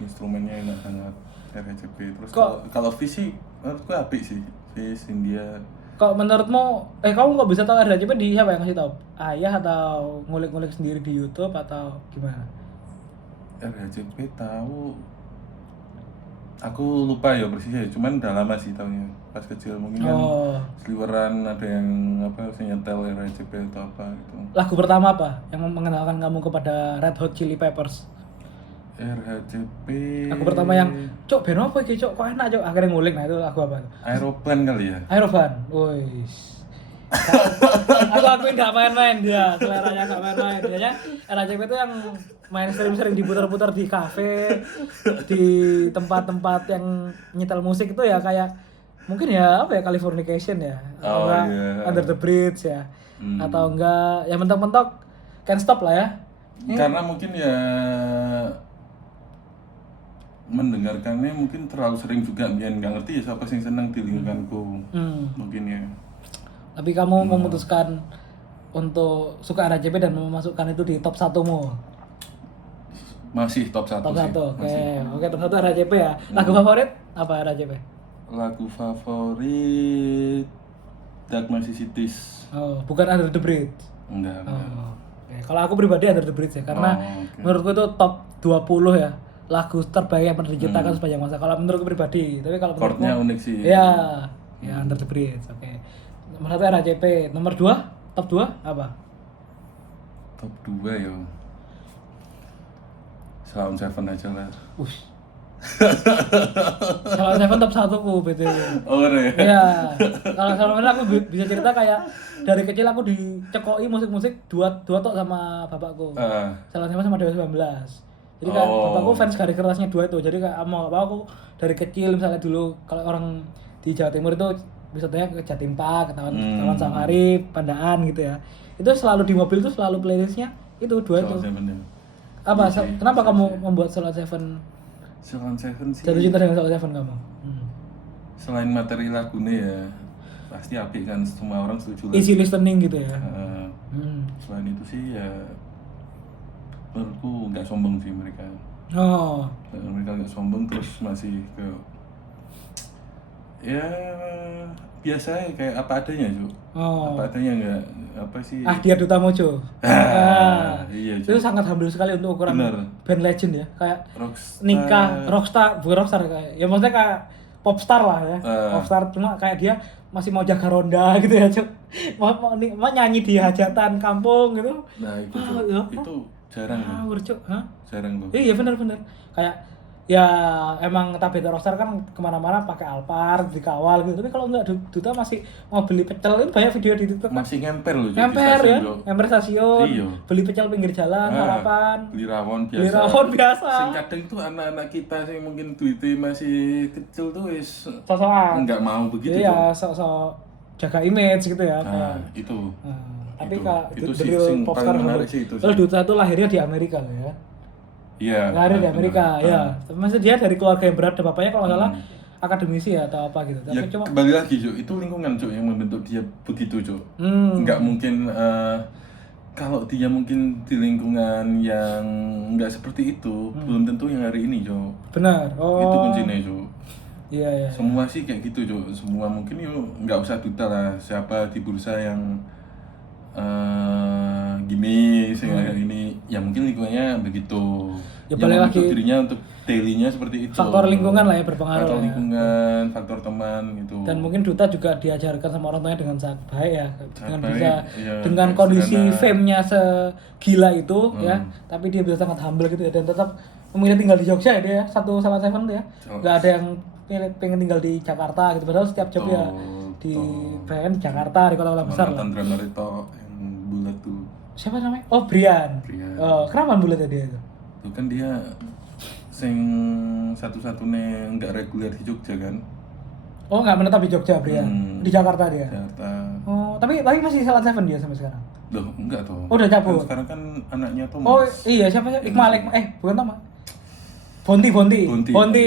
instrumennya enak banget RHJP. Terus Kok- kalau visi menurutku apik sih, Vis India. Kok menurutmu, kamu kok bisa tahu RHJP di siapa yang ngasih tahu? Ayah atau ngulik-ngulik sendiri di YouTube atau gimana? RHJP tahu, aku lupa ya persisnya, cuman udah lama sih tahunya. Pas kecil mungkin kan Oh, seliweran ada yang apa nyetel RHJP atau apa gitu. lagu pertama apa yang mengenalkan kamu kepada Red Hot Chili Peppers? RHJP. Lagu pertama yang, cok band apa iki cok, kok enak cok, akhirnya ngulik, nah itu lagu apa? Aeroplane kali ya. Aeroban, wis. Aku akuin gak main-main dia, seleranya gak main-main. Biasanya RHJP itu yang mainstream sering diputar-putar di kafe, di tempat-tempat yang nyetel musik itu ya kayak mungkin ya apa ya Californication ya, atau Oh, enggak iya. Under the Bridge ya, Hmm. atau enggak ya mentok-mentok Can't Stop lah ya. Karena mungkin ya mendengarkannya mungkin terlalu sering juga, biar nggak ngerti ya siapa sih yang seneng di lingkunganku. Mungkin ya. Tapi kamu memutuskan untuk suka RHJP dan memasukkan itu di top 1-mu. Masih top 1 Top sih. 1. Oke. Masih. Oke, top 1 RHJP ya. Lagu favorit apa RHJP? Lagu favorit Dark Cities. Oh, bukan Under the Bridge. Enggak. Oh. Oke. Kalau aku pribadi Under the Bridge ya, karena Oh, oke. menurutku itu top 20 ya lagu terbaik yang pernah diciptakan sepanjang masa. Kalau menurutku pribadi, tapi kalau Chordnya menurutmu unik sih. ya, ya Under the Bridge. Oke. Nomor 1 RHJP, nomor 2, top 2 apa? Top 2 ya. Sound Seven aja lah. Ush. Kalau Seven top 1 ku BTW. Oh, ya. Iya. Kalau selama ini aku bisa cerita kayak dari kecil aku dicekoki musik-musik duet tok sama bapakku. Salah Seven sama Dewa 19. Jadi kayak Oh. bapakku fans garis kerasnya duet tuh. Jadi kayak mau apa aku dari kecil misalnya dulu kalau orang di Jawa Timur itu wisatanya ke Jatim Park, ke Taman Safari, Pandaan gitu ya. Itu selalu di mobil tuh selalu playlistnya itu duet tuh. Sound Seven ya. Apa? Iya sih, Kenapa iya kamu sih. membuat Solar Seven? Sound Seven sih. Jatuh cinta dengan Solar Seven kamu? Selain materi lagunya ya pasti apik kan, semua orang setuju lah. Easy listening gitu ya. Selain itu sih ya menurutku nggak sombong sih mereka. Oh. Mereka nggak sombong, terus masih ke ya biasa ya, kayak apa adanya Cuk. Oh. Apa adanya, nggak apa sih. Dia Duta Mojo. Iya Itu Cuk. sangat humble sekali untuk ukuran Bener. band legend ya. Kayak Rockstar. nikah rockstar, bukan rockstar kayak. Ya maksudnya kayak popstar lah ya. Popstar cuma kayak dia masih mau jaga ronda gitu ya, Cuk. Mau nyanyi di hajatan kampung gitu. Nah itu Ah, Cuk. ya. Itu jarang loh. Ngawur, Cuk. Hah? Jarang loh. Iya bener-bener. Kayak ya emang tabeta rockstar kan kemana-mana pakai Alphard dikawal gitu. Tapi kalau nggak Duta masih mau beli pecel, itu banyak video di TikTok kan. Masih ngemper loh Cuk, di Ngemper stasiun, ya, Cuk. ngemper stasiun, Iya. beli pecel pinggir jalan, harapan, Beli rawon biasa. beli rawon biasa, Sing kadang tuh anak-anak kita sih mungkin duitnya masih kecil tuh wis sosokan. nggak mau begitu Iya, Cuk. sok-sok jaga image gitu ya. Nah, kayak. itu. Tapi Itu. kak, Itu the sih real sing popstar paling menarik sih itu sih. Terus Duta itu lahirnya di Amerika loh ya. Iya. Lahir di benar. Amerika, ya. Tapi maksudnya dia dari keluarga yang berada, bapaknya kalau nggak salah Hmm. akademisi ya atau apa gitu. Ya Tapi cuma kembali lagi Cuk, itu lingkungan Cuk yang membentuk dia begitu Cuk. Hmm. Nggak mungkin kalau dia mungkin di lingkungan yang nggak seperti itu, belum tentu yang hari ini Cuk. benar. Oh. Itu kuncinya Cuk. Iya, iya. Semua sih kayak gitu Cuk. Semua mungkin yuk nggak usah Duta lah. Siapa di bursa yang gini, kayak gini, ya mungkin lingkungannya begitu. Ya, Yang balik membentuk lagi. dirinya untuk daily-nya seperti itu. Faktor lingkungan lah ya berpengaruh. Faktor ya. lingkungan, faktor teman gitu. Dan mungkin Duta juga diajarkan sama orang tuanya dengan sangat baik ya, dengan baik, bisa iya, dengan kayak kondisi sederhana. fame-nya segila itu ya, tapi dia bisa sangat humble gitu ya dan tetap memilih tinggal di Jogja ya dia ya, satu sama Seven tuh ya, nggak ada yang pengen tinggal di Jakarta gitu, padahal setiap job ya di pengen di Jakarta di kota-kota besar lah. Mantan drummer itu yang bulat tuh. Siapa namanya? Oh Brian. Brian. Oh kenapa bulat ya dia itu? Tuh kan dia sing satu-satunya nggak reguler di Jogja kan. Oh nggak menetap di Jogja Brian, di Jakarta dia. Jakarta. Oh tapi masih Salon Seven dia sampai sekarang. Loh, enggak toh. Oh, udah cabut. Kan sekarang kan anaknya Thomas. Oh iya siapa sih? Iqmal bukan Tama. Bonti. Bonti.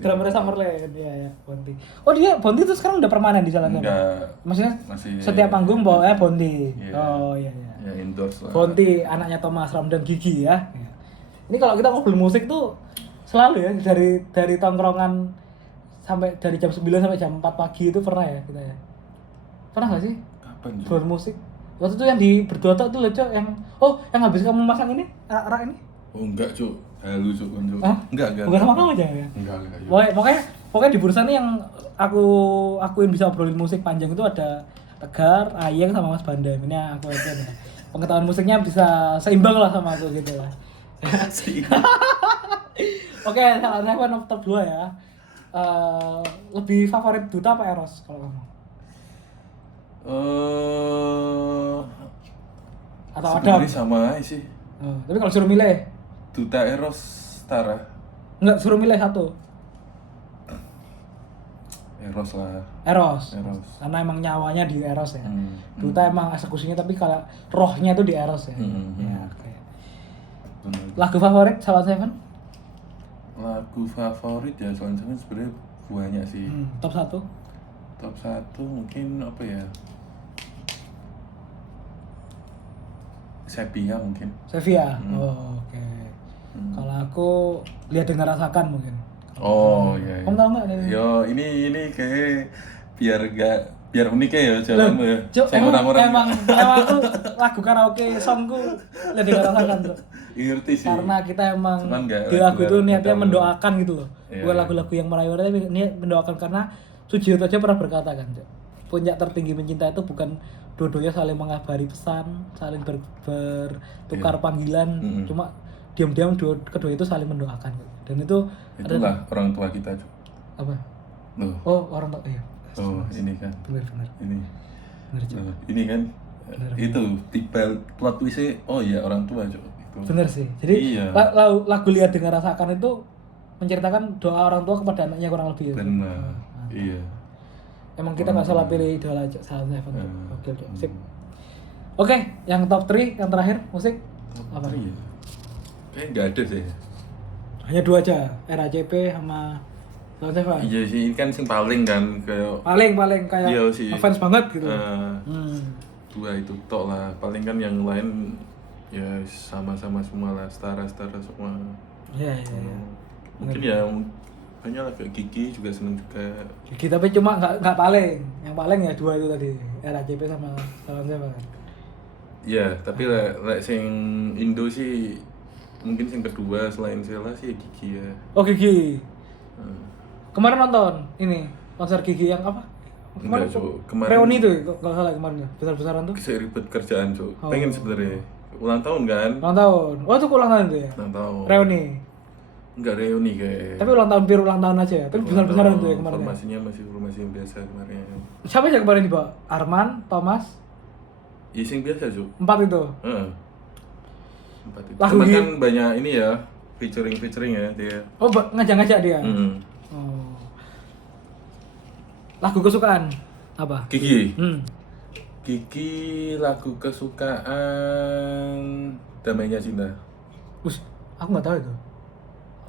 Drummer Summerland. Iya ya, Bonti. Oh dia Bonti itu sekarang udah permanen di Salon Seven. Enggak. Maksudnya Masih setiap panggung bawa Bonti. Iya. Oh iya. Ya endorse lah. Bonti anaknya Thomas Ramdan Gigi ya. Ini kalau kita ngobrol musik tuh selalu ya dari tongkrongan sampai dari jam 9 sampai jam 4 pagi itu pernah ya kita ya. Pernah nggak sih? Kapan sih? Ngobrol musik. Waktu itu yang di berdua tuh loh Cok, yang habis kamu masang ini, arak ini. Oh enggak, Cuk. Halu, Cuk, kan, Cuk. Hah? Enggak. Bukan sama kamu aja ya? Enggak. Pokoknya di Bursa nih yang akuin bisa obrolin musik panjang itu ada Tegar, Ayeng sama Mas Bandem. Ini aku aja nih. Pengetahuan musiknya bisa seimbang lah sama aku gitu lah. Oke, salah saya one of top 2 ya. Lebih favorit Duta apa Eros kalau kamu? Atau ada? Sebenarnya sama aja sih. Tapi kalau suruh milih? Duta Eros Tara. Enggak, suruh milih satu. Eros lah. Eros. Eros. Karena emang nyawanya di Eros ya. Hmm. Duta emang eksekusinya tapi kalau rohnya itu di Eros ya. Ya, oke. Benar. Lagu favorit Salon Seven? Lagu favorit ya selanjutnya sebenarnya banyak sih. Top 1? Top 1 mungkin apa ya? Sepia mungkin. Sevilla. Oh, oke. Kalau aku lihat dengar rasakan mungkin. Oh iya. Kamu tahu nggak? Yo ini kayak biar unik ya jalanmu ya. Cuk, Sama orang-orang. emang aku lagu karaoke songku lihat dengar rasakan tuh. Ngerti sih. Karena kita emang Cuman nggak di lagu itu reguler niatnya kita, mendoakan gitu loh. Iya, Bukan iya. lagu-lagu yang merayu tapi niat mendoakan karena Sujiyoto aja pernah berkata kan, Cuk. Puncak tertinggi mencinta itu bukan dua-duanya saling mengabari pesan, saling bertukar panggilan, cuma diam-diam kedua itu saling mendoakan gitu. Dan itu Itulah orang tua kita, Cuk. apa? Loh. Oh, orang tua iya. Oh, ini kan. Benar. Ini. Benar, Cuk. Loh, ini kan itu tipe plot twist-nya oh iya orang tua, Cuk. Itu. Bener sih. Jadi Iya. lagu Lihat Dengar Rasakan itu menceritakan doa orang tua kepada anaknya kurang lebih ya. Benar. Iya. Emang kita nggak salah pilih idola aja, salah Seven. Oke, sip. Oke, yang top 3 yang terakhir musik apa? Iya. Kayaknya nggak ada sih. Hanya 2 aja, RACP sama Salah Seven. Iya sih, ini kan sing paling kan kayak Paling kayak Iya sih. fans banget gitu. Dua itu tok lah. Paling kan yang lain ya sama-sama semua lah, setara semua. Iya. Mungkin ya banyak lah kayak Kiki juga seneng juga. Gigi tapi cuma nggak paling. Yang paling ya 2 itu tadi, RACP sama Salah Seven. Iya, tapi lek sing Indo sih mungkin sing kedua selain Sheila sih Kiki ya. Oh Gigi. Kemarin nonton ini konser Gigi yang apa? Enggak, Cuk. Kemarin reuni tuh kalau salah kemarin ya, besar-besaran tuh. saya ribet kerjaan, Cuk. Pengen sebenarnya ulang tahun kan? Ulang tahun. Oh itu ulang tahun tuh ya. Ulang tahun. Reuni. Enggak reuni kayak. Tapi ulang tahun biru ulang tahun aja ya. Tapi besar-besaran tuh ya kemarin. Ya. Formasinya masih formasi yang biasa kemarin. Siapa aja kemarin dibawa? Arman, Thomas, Iya sing biasa, Cuk. 4 itu. Heeh. 4 itu. Lagu Cuman Gi- kan banyak ini ya, featuring ya dia. Oh ngajak-ngajak dia. Mm. Oh. Lagu kesukaan apa? Kiki. Kiki Lagu kesukaan Damainya Cinta. Aku nggak tahu itu.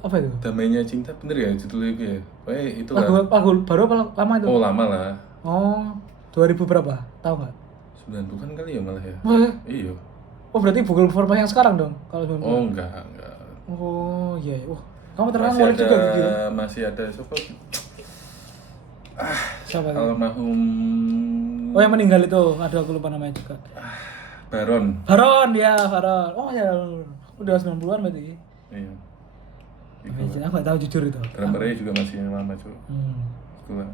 Apa itu? Damainya Cinta bener ya judulnya itu ya? Pokoknya itu Lagu baru apa lama itu? Oh lama lah. Oh, 2000 berapa? Tahu nggak? 90-an kali ya malah ya? Oh, Iya. oh berarti bukan formasi yang sekarang dong kalau 90. Oh enggak. Oh iya. Kamu terkenal Masih ngulik juga gitu. Masih ada siapa? Siapa itu? Almarhum Oh yang meninggal itu, aduh aku lupa namanya juga. Baron. Baron ya, Baron. Oh ya, udah 90-an berarti. Iya. Imagine, aku nggak tahu jujur itu. Drummernya juga masih yang lama Cuk. Itulah.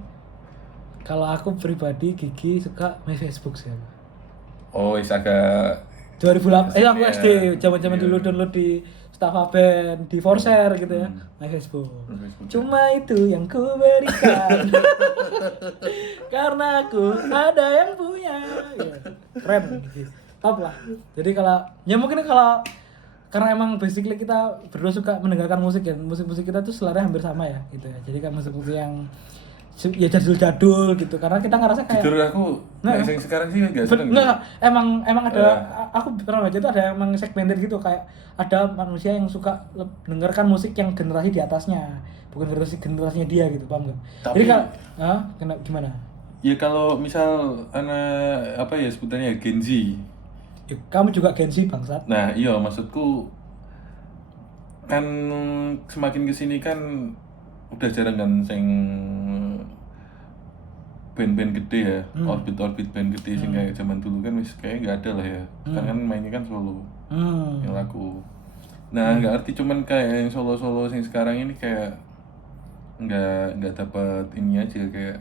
Kalau aku pribadi Gigi suka main Facebook sih. Oh agak 2008, aku Iya. SD, zaman-zaman Iya. dulu download di Staffa Band, di Forshare gitu ya, main Facebook. Facebook. Cuma itu yang ku berikan, karena aku ada yang punya. Ya, keren, gitu. Top lah. Jadi kalau, ya mungkin kalau karena emang basically kita berdua suka mendengarkan musik ya, musik-musik kita tuh selera hampir sama ya, gitu ya. Jadi kan musik-musik yang ya jadul-jadul gitu, karena kita ngerasa kayak jujur aku Nggak. yang sekarang sih nggak seneng. Enggak, emang ada aku pernah baca itu ada emang segmented gitu, kayak ada manusia yang suka mendengarkan musik yang generasi di atasnya, bukan generasinya dia gitu, paham nggak? Jadi Tapi- kalau gimana? Ya kalau misal anak apa ya sebutannya Gen Z. Ya, kamu juga Gen Z bangsat. Nah iya maksudku kan semakin kesini kan udah jarang kan sing band-band gede ya, orbit-orbit band gede sing kayak zaman dulu kan wis kayak nggak ada lah ya. Kan mainnya kan solo yang laku. Nah nggak arti cuman kayak yang solo-solo sing sekarang ini kayak nggak dapat ini aja kayak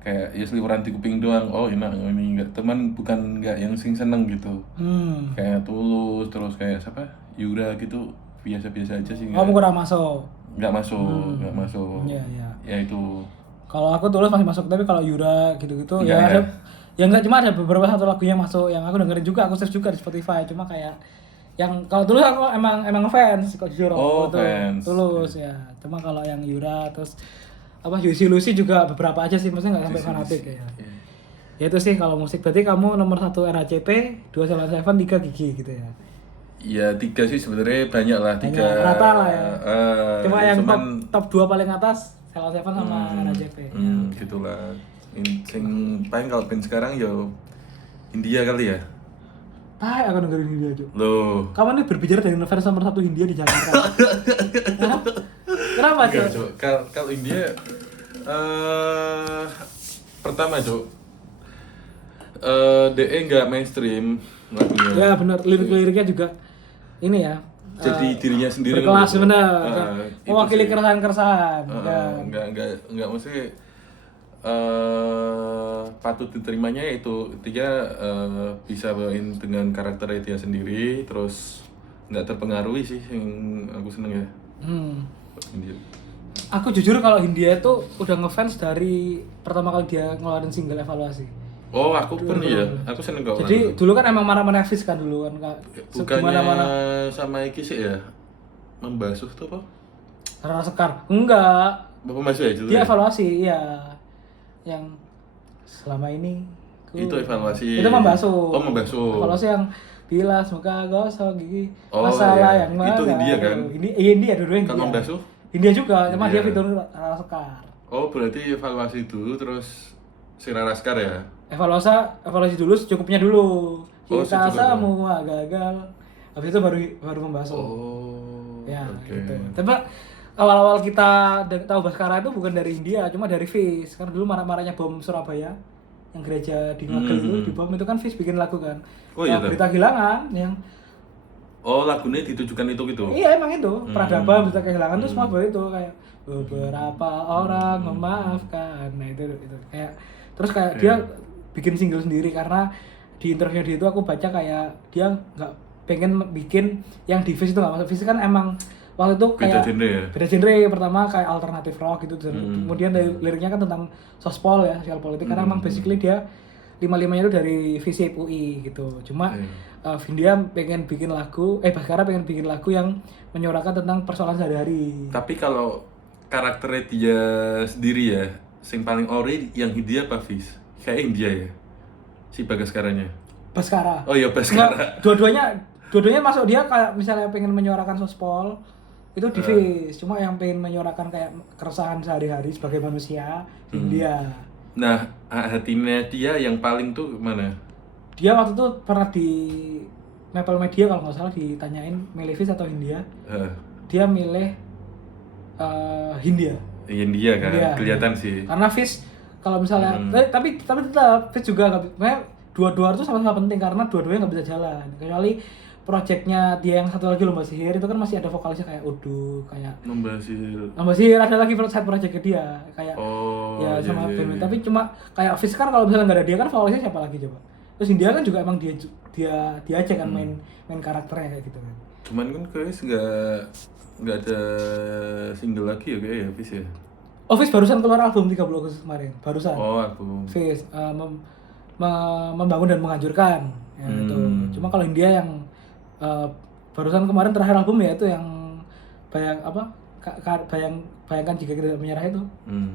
kayak ya seliweran di kuping doang, oh enak ini nggak teman bukan nggak yang sing seneng gitu. Kayak Tulus terus kayak siapa Yura gitu biasa-biasa aja sih, Kamu kurang masuk. nggak masuk Iya, iya. ya itu. Kalau aku Tulus masih masuk, tapi kalau Yura gitu-gitu Enggak, ya ada, ya? ya enggak, cuma ada beberapa satu lagu yang masuk yang aku dengerin juga, aku search juga di Spotify, cuma kayak yang kalau Tulus aku emang fans kok jujur. Oh, Aku tuh fans. Tulus ya. Cuma kalau yang Yura terus apa Yusi Lucy juga beberapa aja sih, maksudnya nggak sampai fanatik ya. Iya. Ya itu sih kalau musik, berarti kamu nomor 1 RACP, 2 Salon Seven, 3 Gigi gitu ya. Ya 3 sih sebenarnya banyak lah, 3 Banyak, rata lah ya. Cuma yang cuman top 2 paling atas Salon Seven sama RACP. gitulah. Sing paling kalau band sekarang yo India kali ya. Aku dengerin Hindia aja. Loh. Kamu nih berbicara dari fans nomor 1 Hindia di Jakarta. Hah? Kenapa Enggak, Cok? Cuk. Kalau India pertama, Cuk. DE nggak mainstream lagunya. Ya benar, lirik-liriknya juga ini ya. Jadi dirinya sendiri berkelas gitu. benar. Itu Mewakili sih. keresahan-keresahan. kan. Enggak maksudnya patut diterimanya itu dia bisa bawain dengan karakternya dia sendiri, terus nggak terpengaruhi sih yang aku seneng ya. India. Aku jujur kalau Hindia itu udah ngefans dari pertama kali dia ngeluarin single Evaluasi. Oh aku pun ya, aku seneng kok. Jadi dulu kan emang marah-marah Fis kan dulu kan Kak. bukannya Gimana-mana. sama iki sih ya, membasuh tuh apa? Rara Sekar. Enggak. Bapak Mas ya itu Dia ya? evaluasi, iya. Yang selama ini Itu evaluasi. Itu membasuh. Oh, membasuh. Evaluasi yang bilas muka gosok gigi. Oh, Masalah iya. yang mana? Itu Hindia kan? India dua-duanya Kalau Hindia. membasuh? India juga, cuma dia India. fitur Rara Sekar. Oh berarti evaluasi dulu terus Sira Raskar ya? Evaluasi dulu secukupnya dulu. Oh, Kita secukupnya. semua gagal. Habis itu baru membasuh. Oh. Ya, oke. gitu. Tapi awal-awal kita tahu Baskara itu bukan dari India, cuma dari Fis. Karena dulu marah-marahnya bom Surabaya, yang gereja di Ngagel itu dibom, itu kan Fis bikin lagu kan. Oh, iya, Berita Kehilangan yang Oh lagunya ditujukan itu gitu? iya emang itu peradaban Berita Kehilangan tuh semua itu kayak beberapa orang memaafkan. Nah itu kayak terus kayak dia bikin single sendiri, karena di interview dia itu aku baca kayak dia nggak pengen bikin yang di Fis itu nggak masuk. Fis kan emang waktu itu kayak Beda genre ya? beda genre, pertama kayak alternatif rock gitu, kemudian dari liriknya kan tentang sospol ya, sosial politik, karena emang basically dia lima-limanya itu dari FISIP UI gitu. Cuma Vindia pengen bikin lagu, Baskara pengen bikin lagu yang menyuarakan tentang persoalan sehari-hari. Tapi kalau karakternya dia sendiri ya, yang paling ori yang Hindia apa Fis? Kayak India ya? Si Bagaskaranya? Baskara. Oh iya Baskara. Nggak, dua-duanya masuk, dia kayak misalnya pengen menyuarakan sospol itu di FIS, cuma yang pengen menyuarakan kayak keresahan sehari-hari sebagai manusia India. Nah hatinya dia yang paling tuh mana? Dia waktu itu pernah di Maple Media kalau nggak salah ditanyain milih FIS atau Hindia, dia milih Hindia. India kan, India. kelihatan sih. Karena FIS kalau misalnya tapi tetap FIS juga nggak, dua-dua itu sama-sama penting karena dua-duanya nggak bisa jalan, kecuali projectnya dia yang satu lagi Lomba Sihir itu kan masih ada vokalisnya kayak Udu, kayak Lomba Sihir. Lomba Sihir ada lagi side projectnya dia kayak Iya, sama iya, band. iya. Tapi cuma kayak Fish kan kalau misalnya nggak ada dia kan vokalisnya siapa lagi coba? Terus India kan juga emang dia aja kan main karakternya kayak gitu kan. Cuman kan kayaknya nggak ada single lagi ya kayak ya Fis ya. Oh, Fish barusan keluar album 30 Agustus kemarin, barusan. Oh album. Fish membangun dan menghancurkan ya itu. Cuma kalau India yang barusan kemarin terakhir album ya itu yang bayangkan jika kita tidak menyerah itu.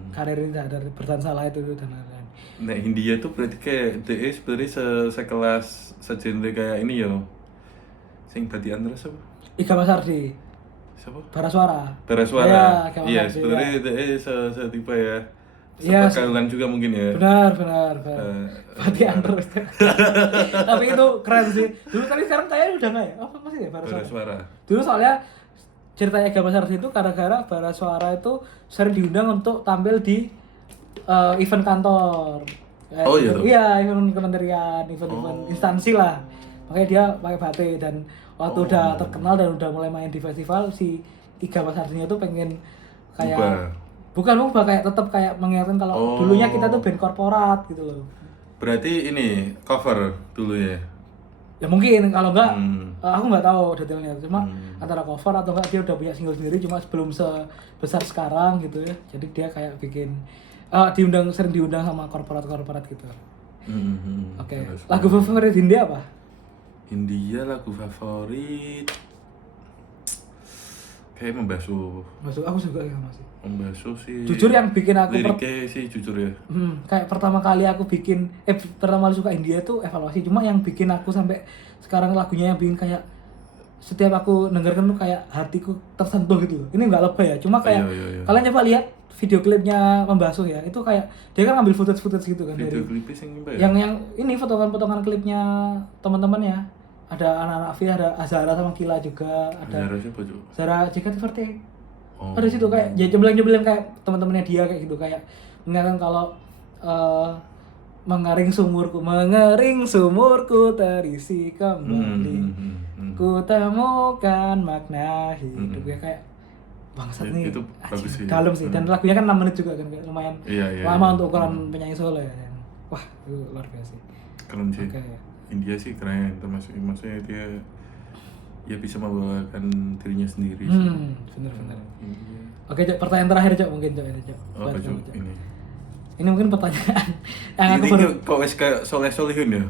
Karir ini tidak ada bertahan salah itu dan lain-lain. Nah India tuh berarti kayak DE sebenarnya sekelas segenre kayak ini yo. Sing Badian terus apa? Iga Masardi, Siapa? Barasuara. Barasuara. Iga Iya, Masardi, sebenarnya ya. DE setipe ya. Iya, Seperkaulan juga mungkin ya. Benar. Badian terus. Tapi itu keren sih. Dulu tapi sekarang kayaknya udah nggak ya? Oh masih ya Barasuara. Barasuara. Dulu soalnya ceritanya Iga Masardi itu gara-gara Barasuara itu sering diundang untuk tampil di event kantor. Oh, iya tuh? Iya, event kementerian, event instansi lah. Makanya dia pakai batik dan waktu udah terkenal dan udah mulai main di festival, si Iga Masardinya tuh pengen kayak bukan kayak tetap kayak mengingatkan kalau dulunya kita tuh band korporat gitu loh. Berarti ini cover dulu ya. Ya mungkin kalau enggak aku nggak tahu detailnya, cuma antara cover atau enggak dia udah punya single sendiri cuma sebelum sebesar sekarang gitu ya. Jadi dia kayak bikin sering diundang sama korporat gitu. Oke. Lagu favorit India apa? India lagu favorit kayak Membasuh. Masuk aku juga ya masih. Membasuh sih. Jujur yang bikin aku liriknya sih jujur ya. kayak pertama kali aku bikin pertama kali suka India tuh Evaluasi. Cuma yang bikin aku sampai sekarang lagunya yang bikin kayak setiap aku dengarkan tuh kayak hatiku tersentuh gitu loh. Ini nggak lebay ya, cuma kayak Iya. kalian coba lihat video klipnya Membasuh ya. Itu kayak dia kan ngambil footage gitu kan Video dari klipnya sing ya? yang ini potongan-potongan klipnya teman-temannya. Ada anak-anak Afi, ada Azara sama Kila juga, ada Zara siapa Cuk? Zara JKT48. Oh. Ada situ kayak jebelin kayak teman-temannya dia kayak gitu, kayak mengingatkan kalau mengering sumurku terisi kembali. Ku temukan makna hidup ya kayak bangsat nih. Itu bagus sih. Dalam sih dan lagunya kan 6 menit juga kan kayak lumayan Iya. lama untuk ukuran penyanyi solo ya. Wah, itu luar biasa sih. Keren sih. Oke. India sih keren, termasuk maksudnya dia ya bisa membawakan dirinya sendiri sih. Bener. India. Oke, Cok, pertanyaan terakhir, Cok, mungkin Cok ini, Cok. Apa Buat Cuk kamu, Cok. ini? Ini mungkin pertanyaan yang aku Ini baru. kok wes kayak Soleh-Solihun ya?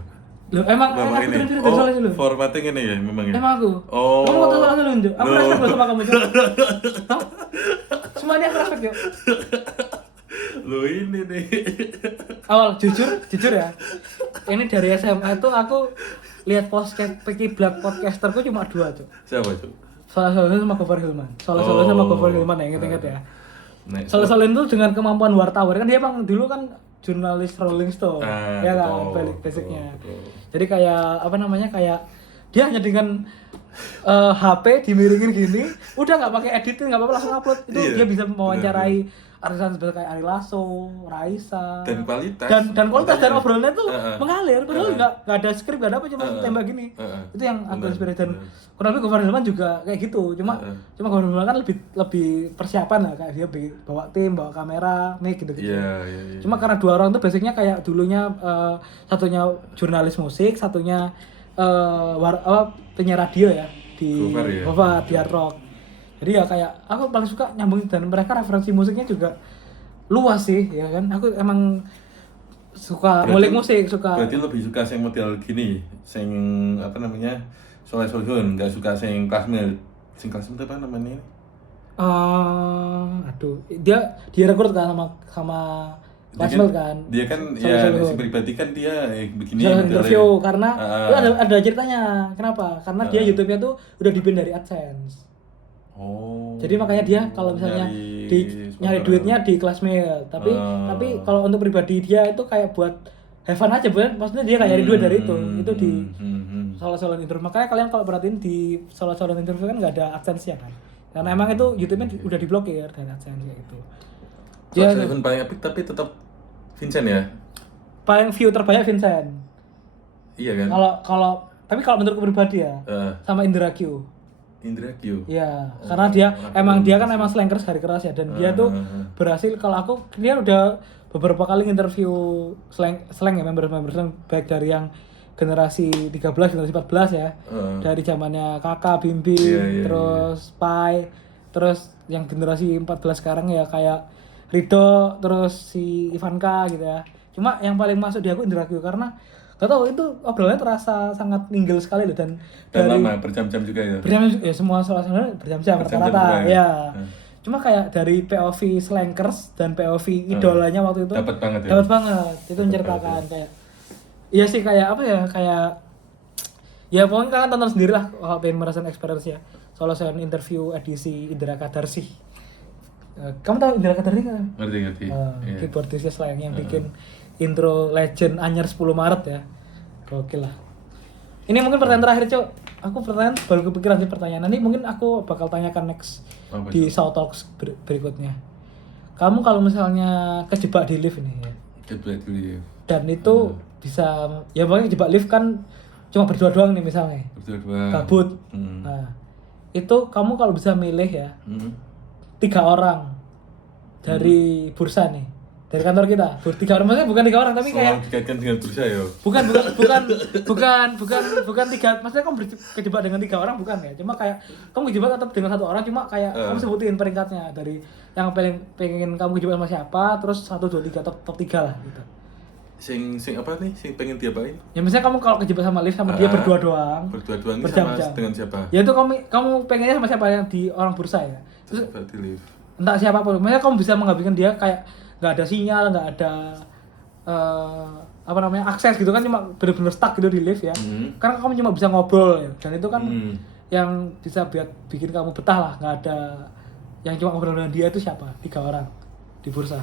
Loh, emang Bapak aku ini. dari soalnya dulu. Formatnya gini ya memang ya? Emang aku. Oh. Kamu mau soalnya dulu, Cok. Aku Loh. respect loh sama kamu, Cok. Hah? Semuanya aku respect, Cok. Lo ini nih. Awal jujur ya. Ini dari SMA itu aku lihat Peaky Black podcasterku cuma 2, Cok. Siapa Cuk? Soleh-Soleh sama Gofar Hilman. Soleh-Soleh sama Gofar Hilman ya, inget-inget ya. Nah, Soleh-Soleh itu dengan kemampuan wartawan kan dia emang dulu kan jurnalis Rolling Stone. Ya kan, betul, basicnya. betul. Jadi kayak apa namanya kayak dia hanya dengan HP dimiringin gini, udah nggak pakai editing nggak apa-apa langsung upload. Itu Iya, dia bisa mewawancarai artis-artis kayak Ari Lasso, Raisa, Dan kualitas. dan kualitas dan Makanya. obrolannya tuh mengalir, padahal nggak ada skrip nggak ada apa cuma tembak gini. Itu yang aku Benar, inspirasi dan benar. kurang lebih Gofar Hilman juga kayak gitu. Cuma Gofar Hilman kan lebih persiapan lah kayak dia bawa tim, bawa kamera, mic gitu. Iya. Cuma karena dua orang tuh basicnya kayak dulunya satunya jurnalis musik, satunya penyiar radio ya di Gofar ya? di Hard Rock. Jadi ya kayak aku paling suka nyambung dan mereka referensi musiknya juga luas sih ya kan. Aku emang suka ngulik musik, suka. Berarti lebih suka sing model gini, sing apa namanya? Soleh-Solihun, enggak suka sing Klasmil. Sing Klasmil apa namanya? Aduh, dia direkrut kan sama Klasmil kan. Dia kan ya si pribadi kan dia begini Salah interview karena itu ada ceritanya. Kenapa? Karena dia YouTube-nya tuh udah di-ban dari AdSense. Oh. Jadi makanya dia kalau misalnya nyari duitnya di Classmail, tapi kalau untuk pribadi dia itu kayak buat have fun aja, maksudnya dia kayak nyari duit dari itu di solo-solo interview. Makanya kalian kalau perhatiin di solo-solo interview kan nggak ada AdSense-nya kan, karena emang itu YouTube-nya udah diblokir dari AdSense kayak gitu. Dia paling epic tapi tetap Vincent ya. Paling view terbanyak Vincent. Iya kan? Kalau tapi kalau menurutku pribadi ya, sama Indra Q. Indra Q. Ya, karena dia kan emang slankers hari keras ya, dan dia tuh berhasil. Kalau aku dia udah beberapa kali interview slang ya, member slang, baik dari yang generasi 13, generasi 14 ya, dari zamannya Kakak, Bimbi, terus Pai, terus yang generasi 14 sekarang ya kayak Rido, terus si Ivanka gitu ya. Cuma yang paling masuk di aku Indra Q, karena gak tau itu obrolannya terasa sangat ninggil sekali loh, dan dari lama berjam-jam juga ya. Berjam-jam ya, semua soalnya berjam-jam rata-rata ya. Cuma kayak dari POV slankers dan POV idolanya waktu itu dapat banget ya. Dapat banget. Itu menceritakan kayak iya sih, kayak apa ya, kayak ya pokoknya kalian tonton sendiri lah kalau pengen merasakan experience ya. Soal interview edisi Indra Kadarsi. Kamu tahu Indra Kadarsi kan? Ngerti. Keyboardisnya lah yang bikin intro Legend Anyar 10 Maret ya. Gokil lah. Ini mungkin pertanyaan terakhir, Cok. Aku baru kepikiran sih pertanyaan. Nanti mungkin aku bakal tanyakan next di South Talks berikutnya. Kamu kalau misalnya kejebak di lift ini ya. Kejebak di lift. Dan itu bisa ya pokoknya kejebak lift kan cuma berdua doang nih misalnya. Berdua. Kabut. Nah, itu kamu kalau bisa milih ya. 3 orang dari bursa nih. Dari kantor kita, 3 orang, maksudnya bukan 3 orang tapi kayak dikaitkan dengan bursa ya. Bukan 3, maksudnya kamu kejebak dengan 3 orang bukan ya. Cuma kayak kamu kejebak tetap dengan 1 orang, cuma kayak kamu sebutin peringkatnya dari yang pengen kamu kejebak sama siapa, terus 1 2 3 top 3 lah gitu. Sing apa nih? Sing pengen diapain? Ya misalnya kamu kalau kejebak sama lift sama dia berdua doang. Berdua doang sama dengan siapa? Ya itu kamu pengennya sama siapa yang di orang bursa ya. Terus di lift. Entah siapapun. Misalnya kamu bisa mengabaikan dia kayak nggak ada sinyal, nggak ada akses gitu kan, cuma bener-bener stuck gitu di lift ya. Karena kamu cuma bisa ngobrol ya, dan itu kan yang bisa bikin kamu betah lah. Nggak ada yang cuma ngobrol dengan dia itu siapa? 3 orang di bursa.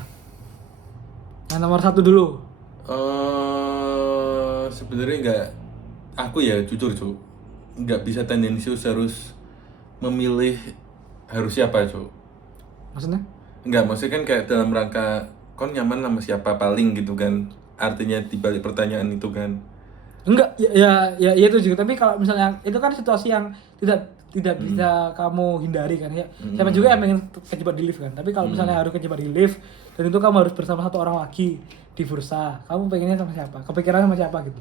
Yang nomor 1 dulu. Sebenarnya nggak, aku ya jujur Cuk, nggak bisa tendensius harus memilih harus siapa Cuk. Maksudnya? Enggak, maksudnya kan kayak dalam rangka kon nyaman sama siapa paling gitu kan. Artinya dibalik pertanyaan itu kan. Enggak, ya itu juga. Tapi kalau misalnya itu kan situasi yang tidak bisa kamu hindari kan ya. Siapa juga yang pengen kejebak di lift kan. Tapi kalau misalnya harus kejebak di lift dan itu kamu harus bersama 1 orang lagi di bursa, kamu pengennya sama siapa? Kepikiran sama siapa gitu?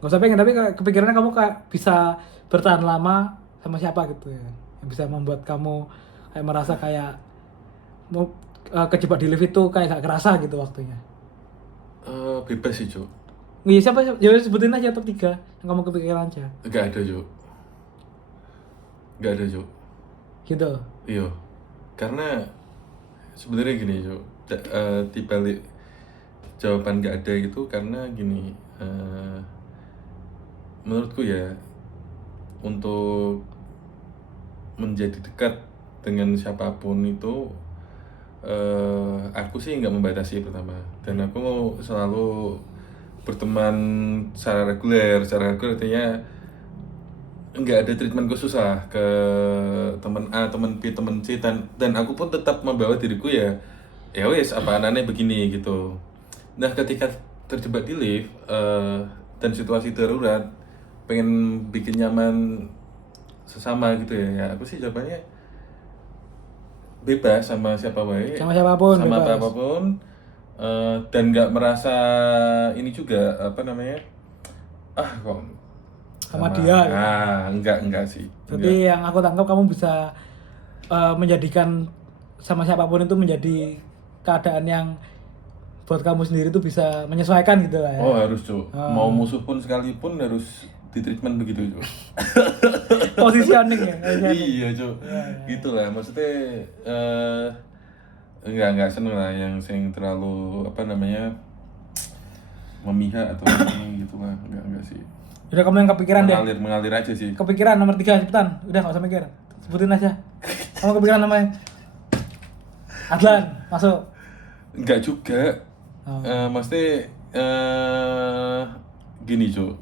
Gak usah pengen, tapi kepikirannya kamu kayak bisa bertahan lama sama siapa gitu ya. Yang bisa membuat kamu kayak merasa kayak mau kejebak di lift itu kayak gak kerasa gitu waktunya. Bebas sih Cuk. Iya, siapa? Ya sebutin aja top 3 yang kamu kepikiran aja. Gak ada Cuk. Gitu. Iya. Karena sebenarnya gini Cuk, dibalik jawaban gak ada itu karena gini, menurutku ya, untuk menjadi dekat dengan siapapun itu aku sih nggak membatasi pertama, dan aku selalu berteman secara reguler artinya nggak ada treatment khusus lah ke teman A, teman B, teman C, dan aku pun tetap membawa diriku ya wes apa anaknya begini gitu. Nah ketika terjebak di lift dan situasi darurat pengen bikin nyaman sesama gitu ya aku sih jawabannya bebas sama siapa wae, sama siapapun, sama bebas. apapun, dan nggak merasa ini juga kok sama dia gitu. Enggak sih. Jadi yang aku tangkap kamu bisa menjadikan sama siapapun itu menjadi keadaan yang buat kamu sendiri tuh bisa menyesuaikan gitu lah ya. Oh harus Cuk, mau musuh pun sekalipun harus di treatment begitu Cuk. Positioning ya. Iya Cuk, gitulah maksudnya. Enggak seneng lah yang sing terlalu memihak atau gitu lah, enggak sih. Udah, kamu yang kepikiran mengalir aja sih. Kepikiran nomor 3 cepetan, udah nggak usah mikir, sebutin aja. Kamu kepikiran namanya? Adlan masuk? Enggak juga. Maksudnya gini Cuk,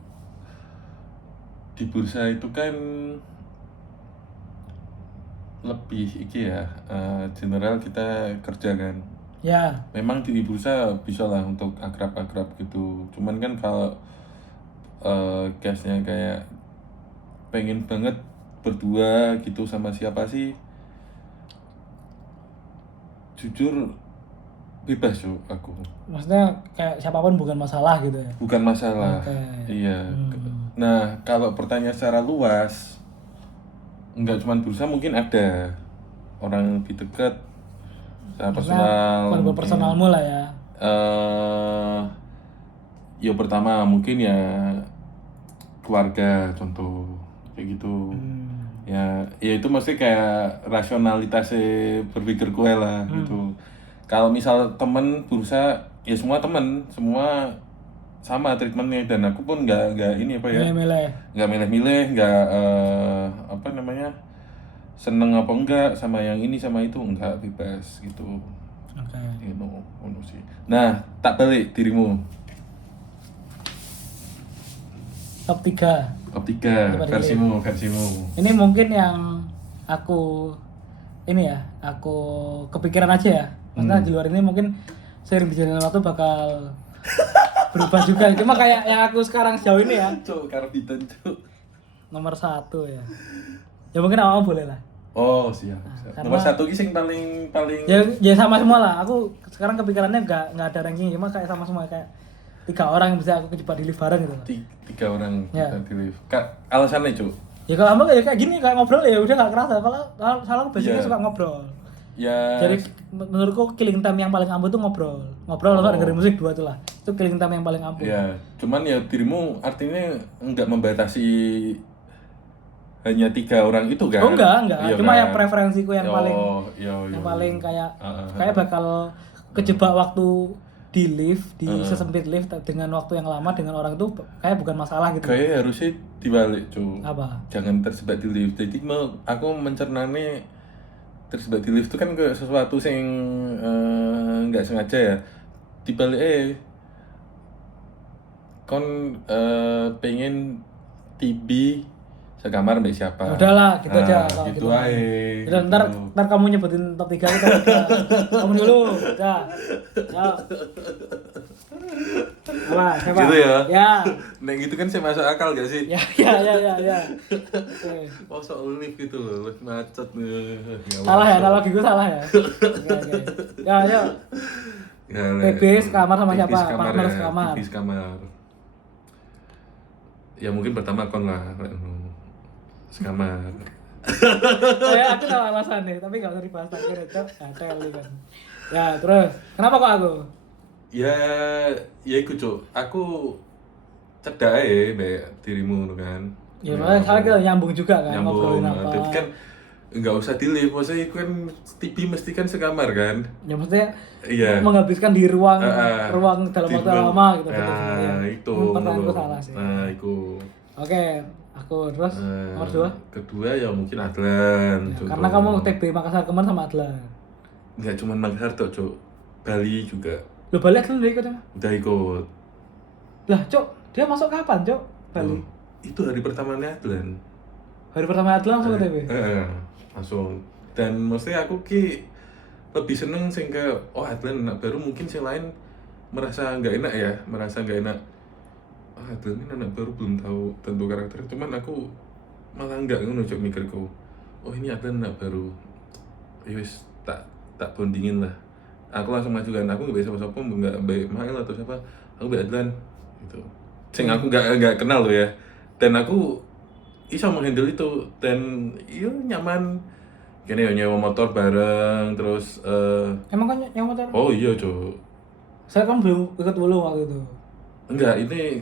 di bursa itu kan lebih general kita kerja kan. Ya. Memang di bursa bisa lah untuk akrab gitu. Cuman kan kalau gasnya kayak pengen banget berdua gitu sama siapa sih, jujur bebas Cuk, aku. Maksudnya kayak siapapun bukan masalah gitu ya. Bukan masalah. Oke. Iya. Nah, kalau pertanyaan secara luas, nggak cuma berusaha, mungkin ada orang yang lebih dekat secara personal. Kalau mungkin. personalmu lah ya. Ya pertama mungkin ya keluarga, contoh kayak gitu. Ya itu mesti kayak rasionalitas berpikir gue lah gitu. Kalau misal temen berusaha, ya semua temen, semua sama treatmentnya, dan aku pun nggak ini apa ya, Milih-milih. nggak milih-milih, nggak apa namanya, seneng apa enggak sama yang ini sama itu, enggak, bebas gitu. Oke. Ngono sih. Nah, tak balik dirimu. Top 3. Top 3 versimu. Ini mungkin yang aku aku kepikiran aja ya. Maksudnya di luar ini mungkin sering berjalan waktu bakal berubah juga. Cuma kayak yang aku sekarang sejauh ini ya. Cuk, karbitan cuk. Nomor 1 ya. Ya mungkin awal boleh lah. Oh, siap. Nomor 1 ki sing paling Ya sama semua lah. Aku sekarang kepikirannya nggak ada ranking, cuma kayak sama semua, kayak 3 orang yang bisa aku kejebak di lift bareng gitu. 3 orang Ya. kita di lift. Kak, alasannya Cuk? Ya kalau kamu kayak gini, kayak ngobrol ya udah nggak kerasa. Kalau salah aku biasanya Iya. suka ngobrol. Ya. Jadi menurutku killing time yang paling ampuh tuh ngobrol atau dengerin musik, 2 tuh lah. Itu killing time yang paling ampuh. Ya, cuman ya dirimu artinya nggak membatasi hanya 3 orang itu kan? Oh enggak. Iya Cuma kan? ya preferensiku yang paling iya. paling kayak kayak bakal kejebak waktu di lift, di sesempit lift dengan waktu yang lama dengan orang itu kayak bukan masalah gitu. Kayak harusnya dibalik Cuk. Apa? Jangan terjebak di lift. Jadi aku mencernanya terjebak di lift itu kan kayak sesuatu yang nggak sengaja ya. Dibalik kon pengen TB sekamar sama siapa? Udahlah, gitu aja kalau gitu gitu. aja. Udah, ntar kamu nyebutin top 3 itu. Kamu dulu. Udah. Ya. Apa? Siapa? Gitu ya? Ya. Nah gitu kan saya masuk akal gak sih? Ya. Oke. Oh soal lift gitu loh, lift macet nih. Salah ya, analogiku salah ya. Oke. Ya, ayo. TB sekamar sama siapa? Partner sekamar. TB sekamar. Ya mungkin pertama kon lah, sekamar. Ya, aku tahu alasannya, tapi gak usah dibahas lagi ya, Cok. Kali kan. Ya, terus kenapa kok aku? Ya ikut Cuk. Aku cedak mbak dirimu kan. Ya makanya salah kita nyambung juga kan, Nyambung. ngobrolin apa. Tapi kan nggak usah di lift, maksudnya kan TV mesti kan sekamar kan. Ya maksudnya Iya. menghabiskan di ruang dalam Di waktu ruang- lama gitu. Itu. Pertanyaanku salah sih. Nah, itu. Oke, aku terus nomor 2. Kedua ya mungkin Adlan. Ya, karena kamu TB Makassar kemarin sama Adlan. Nggak cuma Makassar tuh, Cuk. Bali juga. Lo Bali Adlan udah ikut emang? Udah ikut. Lah, Cok, dia masuk kapan, Cok? Bali. Itu hari pertamanya Adlan. Hari pertama Adlan langsung ke TB. Langsung. Dan maksudnya aku lebih seneng sing ke Adlan anak baru, mungkin si lain merasa nggak enak ya, Adlan ini anak baru belum tahu tentu karakter, cuman aku malah nggak ngono Cok, mikirku ini Adlan anak baru, wis tak bondingin lah. Aku langsung maju kan, aku nggak bisa siapa, nggak baik Mail atau siapa, aku baik Adlan gitu, sing aku nggak kenal loh ya, dan aku bisa menghandle itu, dan iya nyaman. Kini ya nyewa motor bareng, terus Emang kan yang motor? oh iya Cok. Saya kan belum ikut dulu waktu itu. Enggak, ini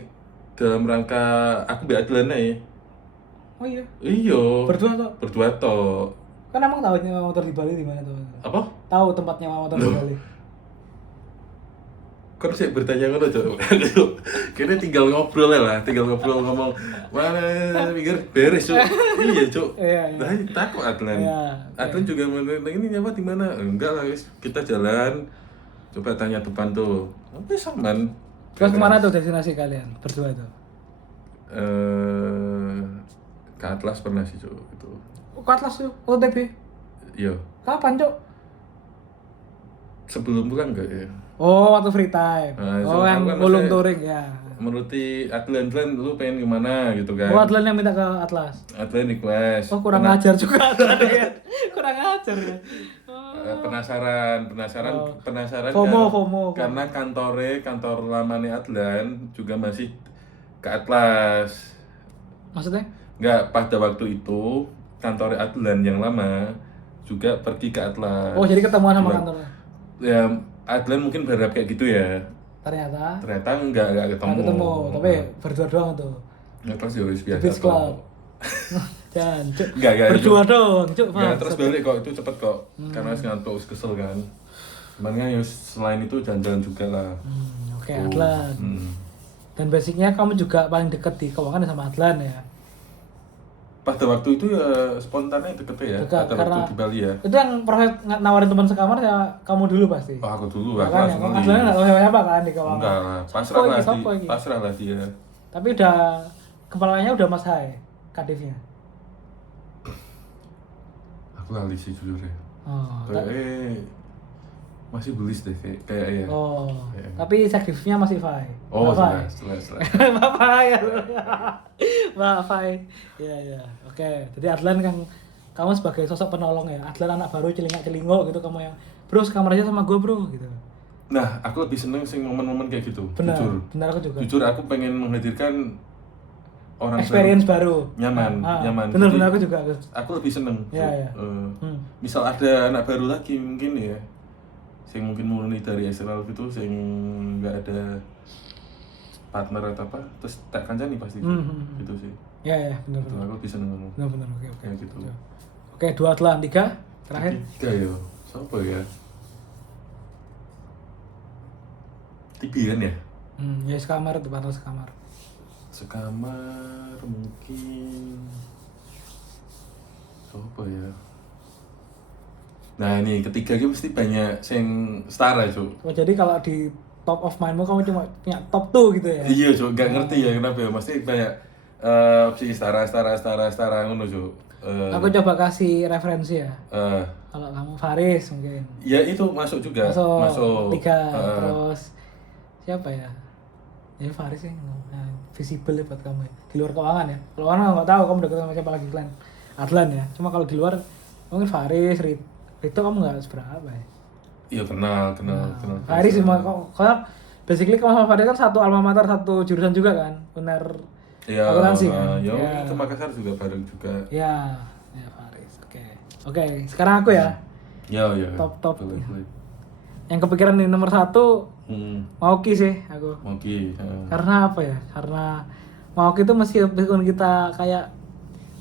dalam rangka aku be Adlan aja. Oh iya. Iya. Berdua toh. toh. Kan emang tahu nyewa motor di Bali di mana tuh? Apa? Tahu tempat nyewa motor di Bali. Kan sih bertanya ngono Cok. Kini tinggal ngobrol lah, ngomong. Mana pikir beres Cok. Iya Cok. Iya. Nah, takut Adlan. Iya. Adlan juga ini nyawa di mana? Enggak lah, guys. Kita jalan. Coba tanya depan tuh. Oke, saman. Terus kemana tuh destinasi kalian berdua itu? Ke Atlas pernah sih Cok itu. Ke Atlas tuh, OTB. Iya. Kapan, Cok? Sebelum bukan enggak ya? Oh, waktu free time. Nah, Oh, so yang aku kan belum maksudnya- touring ya. menuruti Adlan lu pengen gimana gitu kan. Oh, Adlan yang minta ke Atlas. Adlan request. Oh, kurang ajar juga Adlan ya. Kurang ajar ya. Penasaran FOMO. karena kantor lamanya Adlan juga masih ke Atlas. Maksudnya? Nggak, pada waktu itu kantor Adlan yang lama juga pergi ke Atlas. Oh, jadi ketemuan sama Cuma- kantornya. Ya Adlan mungkin berharap kayak gitu ya. Ternyata Nggak ketemu. nggak ketemu, tapi berdua doang tuh. Atlas ya wis Di biasa Beach kok. Club. Jangan, Cuk. Nggak, Berdua dong, Cuk. Nggak, Pak. terus balik kok, itu cepet kok. Karena wis ngantuk, wis kesel kan. Cuman kan ya selain itu jalan-jalan juga lah. Oke, Adlan. Hmm. Dan basicnya kamu juga paling deket di keuangan sama Adlan ya. Pada waktu itu ya spontannya deket ya. Dekat, Pada karena- waktu di Bali ya. Itu yang pernah nawarin teman sekamar ya kamu dulu pasti. Oh, aku dulu, aku Makanya, langsung Adlan nggak tahu siapa kan di keuangan. Enggak lah, Sopo iki? pasrah lah dia. Tapi udah kepalanya udah Mas Hai, kadifnya. Aku lali sih jujur ya. Oh, Masih bulis deh kayak ya. oh. Kayak- Tapi sekdifnya masih Fai. Oh, Mbak Fai. jelas. Mbak Fai. Mbak Fai. Iya. Oke. Jadi Adlan kan kamu sebagai sosok penolong ya. Adlan anak baru celingak-celingok gitu, kamu yang bro sekamar aja sama gue bro gitu. Nah, aku lebih seneng sing momen-momen kayak gitu. Benar. Jujur. Benar aku juga. Jujur aku pengen menghadirkan orang Experience baru. nyaman. Benar Jadi, aku juga. aku lebih seneng. Iya. Misal ada anak baru lagi mungkin ya, sing mungkin murni dari eksternal gitu, sing nggak ada partner atau apa, terus tak kancani pasti gitu sih. Iya, benar. Itu aku lebih seneng ngomong. Benar. Oke. Kayak gitu. Oke, 2 Adlan, 3 terakhir. Tiga ya, siapa ya? Tibian ya? Ya sekamar tuh, partner sekamar. Sekamar mungkin siapa ya? Nah ini ketiga ini mesti banyak sing setara Cuk. Oh, jadi kalau di top of mindmu kamu cuma punya top 2 gitu ya? Iya Cuk, nggak ngerti ya kenapa ya, mesti banyak sih setara ngono Cuk. Aku coba kasih referensi ya. eh, Kalau kamu Faris mungkin. ya itu masuk juga. Masuk 3 Eh, terus siapa ya? Ya Faris ya, visible ya buat kamu ya. Di luar keuangan ya. Keuangan aku nggak tahu kamu dekat sama siapa lagi selain Adlan ya. Cuma kalau di luar mungkin Faris, Rito kamu nggak seberapa ya. Iya kenal. Faris cuma kalau basically kamu sama Faris kan satu alma mater, satu jurusan juga kan. Benar. Iya. Akuntansi kan? Ya, Ya. ke Makassar juga bareng juga. Ya Faris. Oke, sekarang aku ya. Ya. Top. Boleh. Yang kepikiran nih nomor 1 Mauki sih aku. Oke. Karena apa ya? Karena Mauki itu meskipun kita kayak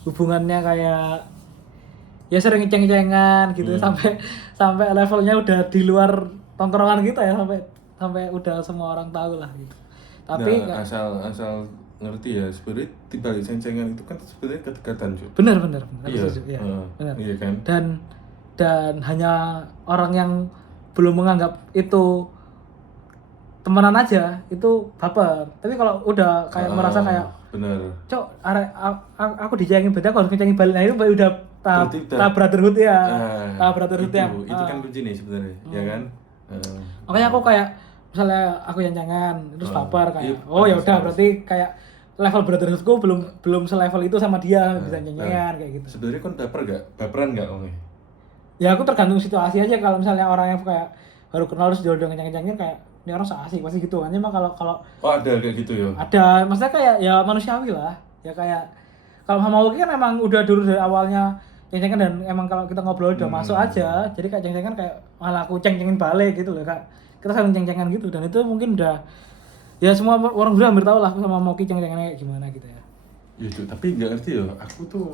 hubungannya kayak ya sering ngeceng-cengan gitu sampai levelnya udah di luar tongkrongan kita ya, sampai udah semua orang tahu lah gitu. Tapi nah, asal ngerti ya, sebenarnya di balik ceng-cengan itu kan sebenarnya kedekatan Cuk. benar aku Iya. setuju, ya. Benar. Iya kan? Dan hanya orang yang belum menganggap itu temenan aja itu baper. Tapi kalau udah kayak merasa kayak bener. cok aku dicengin berarti aku harus ngecengin balik, nah itu udah Berarti udah- tahap brotherhood ya. Ah, Tahap brotherhood yang itu kan kunci nih sebenarnya, ya kan? makanya aku kayak misalnya aku yang jangan terus baper kayak iya, oh ya udah bagus. berarti kayak level brotherhoodku belum selevel itu sama dia bisa nyanyian kayak gitu. Sebenarnya kan baperan nggak Om? Ya aku tergantung situasi aja, kalau misalnya orang yang kayak baru kenal terus dia udah ngecengin kayak ini orang so asik pasti gitu kan. Cuma kalau Oh ada kayak gitu ya? ada maksudnya kayak ya manusiawi lah ya, kayak kalau sama Oki kan emang udah dulu dari awalnya ceng-cengan, dan emang kalau kita ngobrol udah masuk aja, jadi kayak ceng-cengan kayak malah aku ceng-cengin balik gitu loh, kak kita saling ceng-cengan gitu, dan itu mungkin udah ya semua orang udah hampir tahu lah aku sama Moki ceng-cengannya kayak gimana gitu ya. Iya Cuk, tapi nggak ngerti ya, aku tuh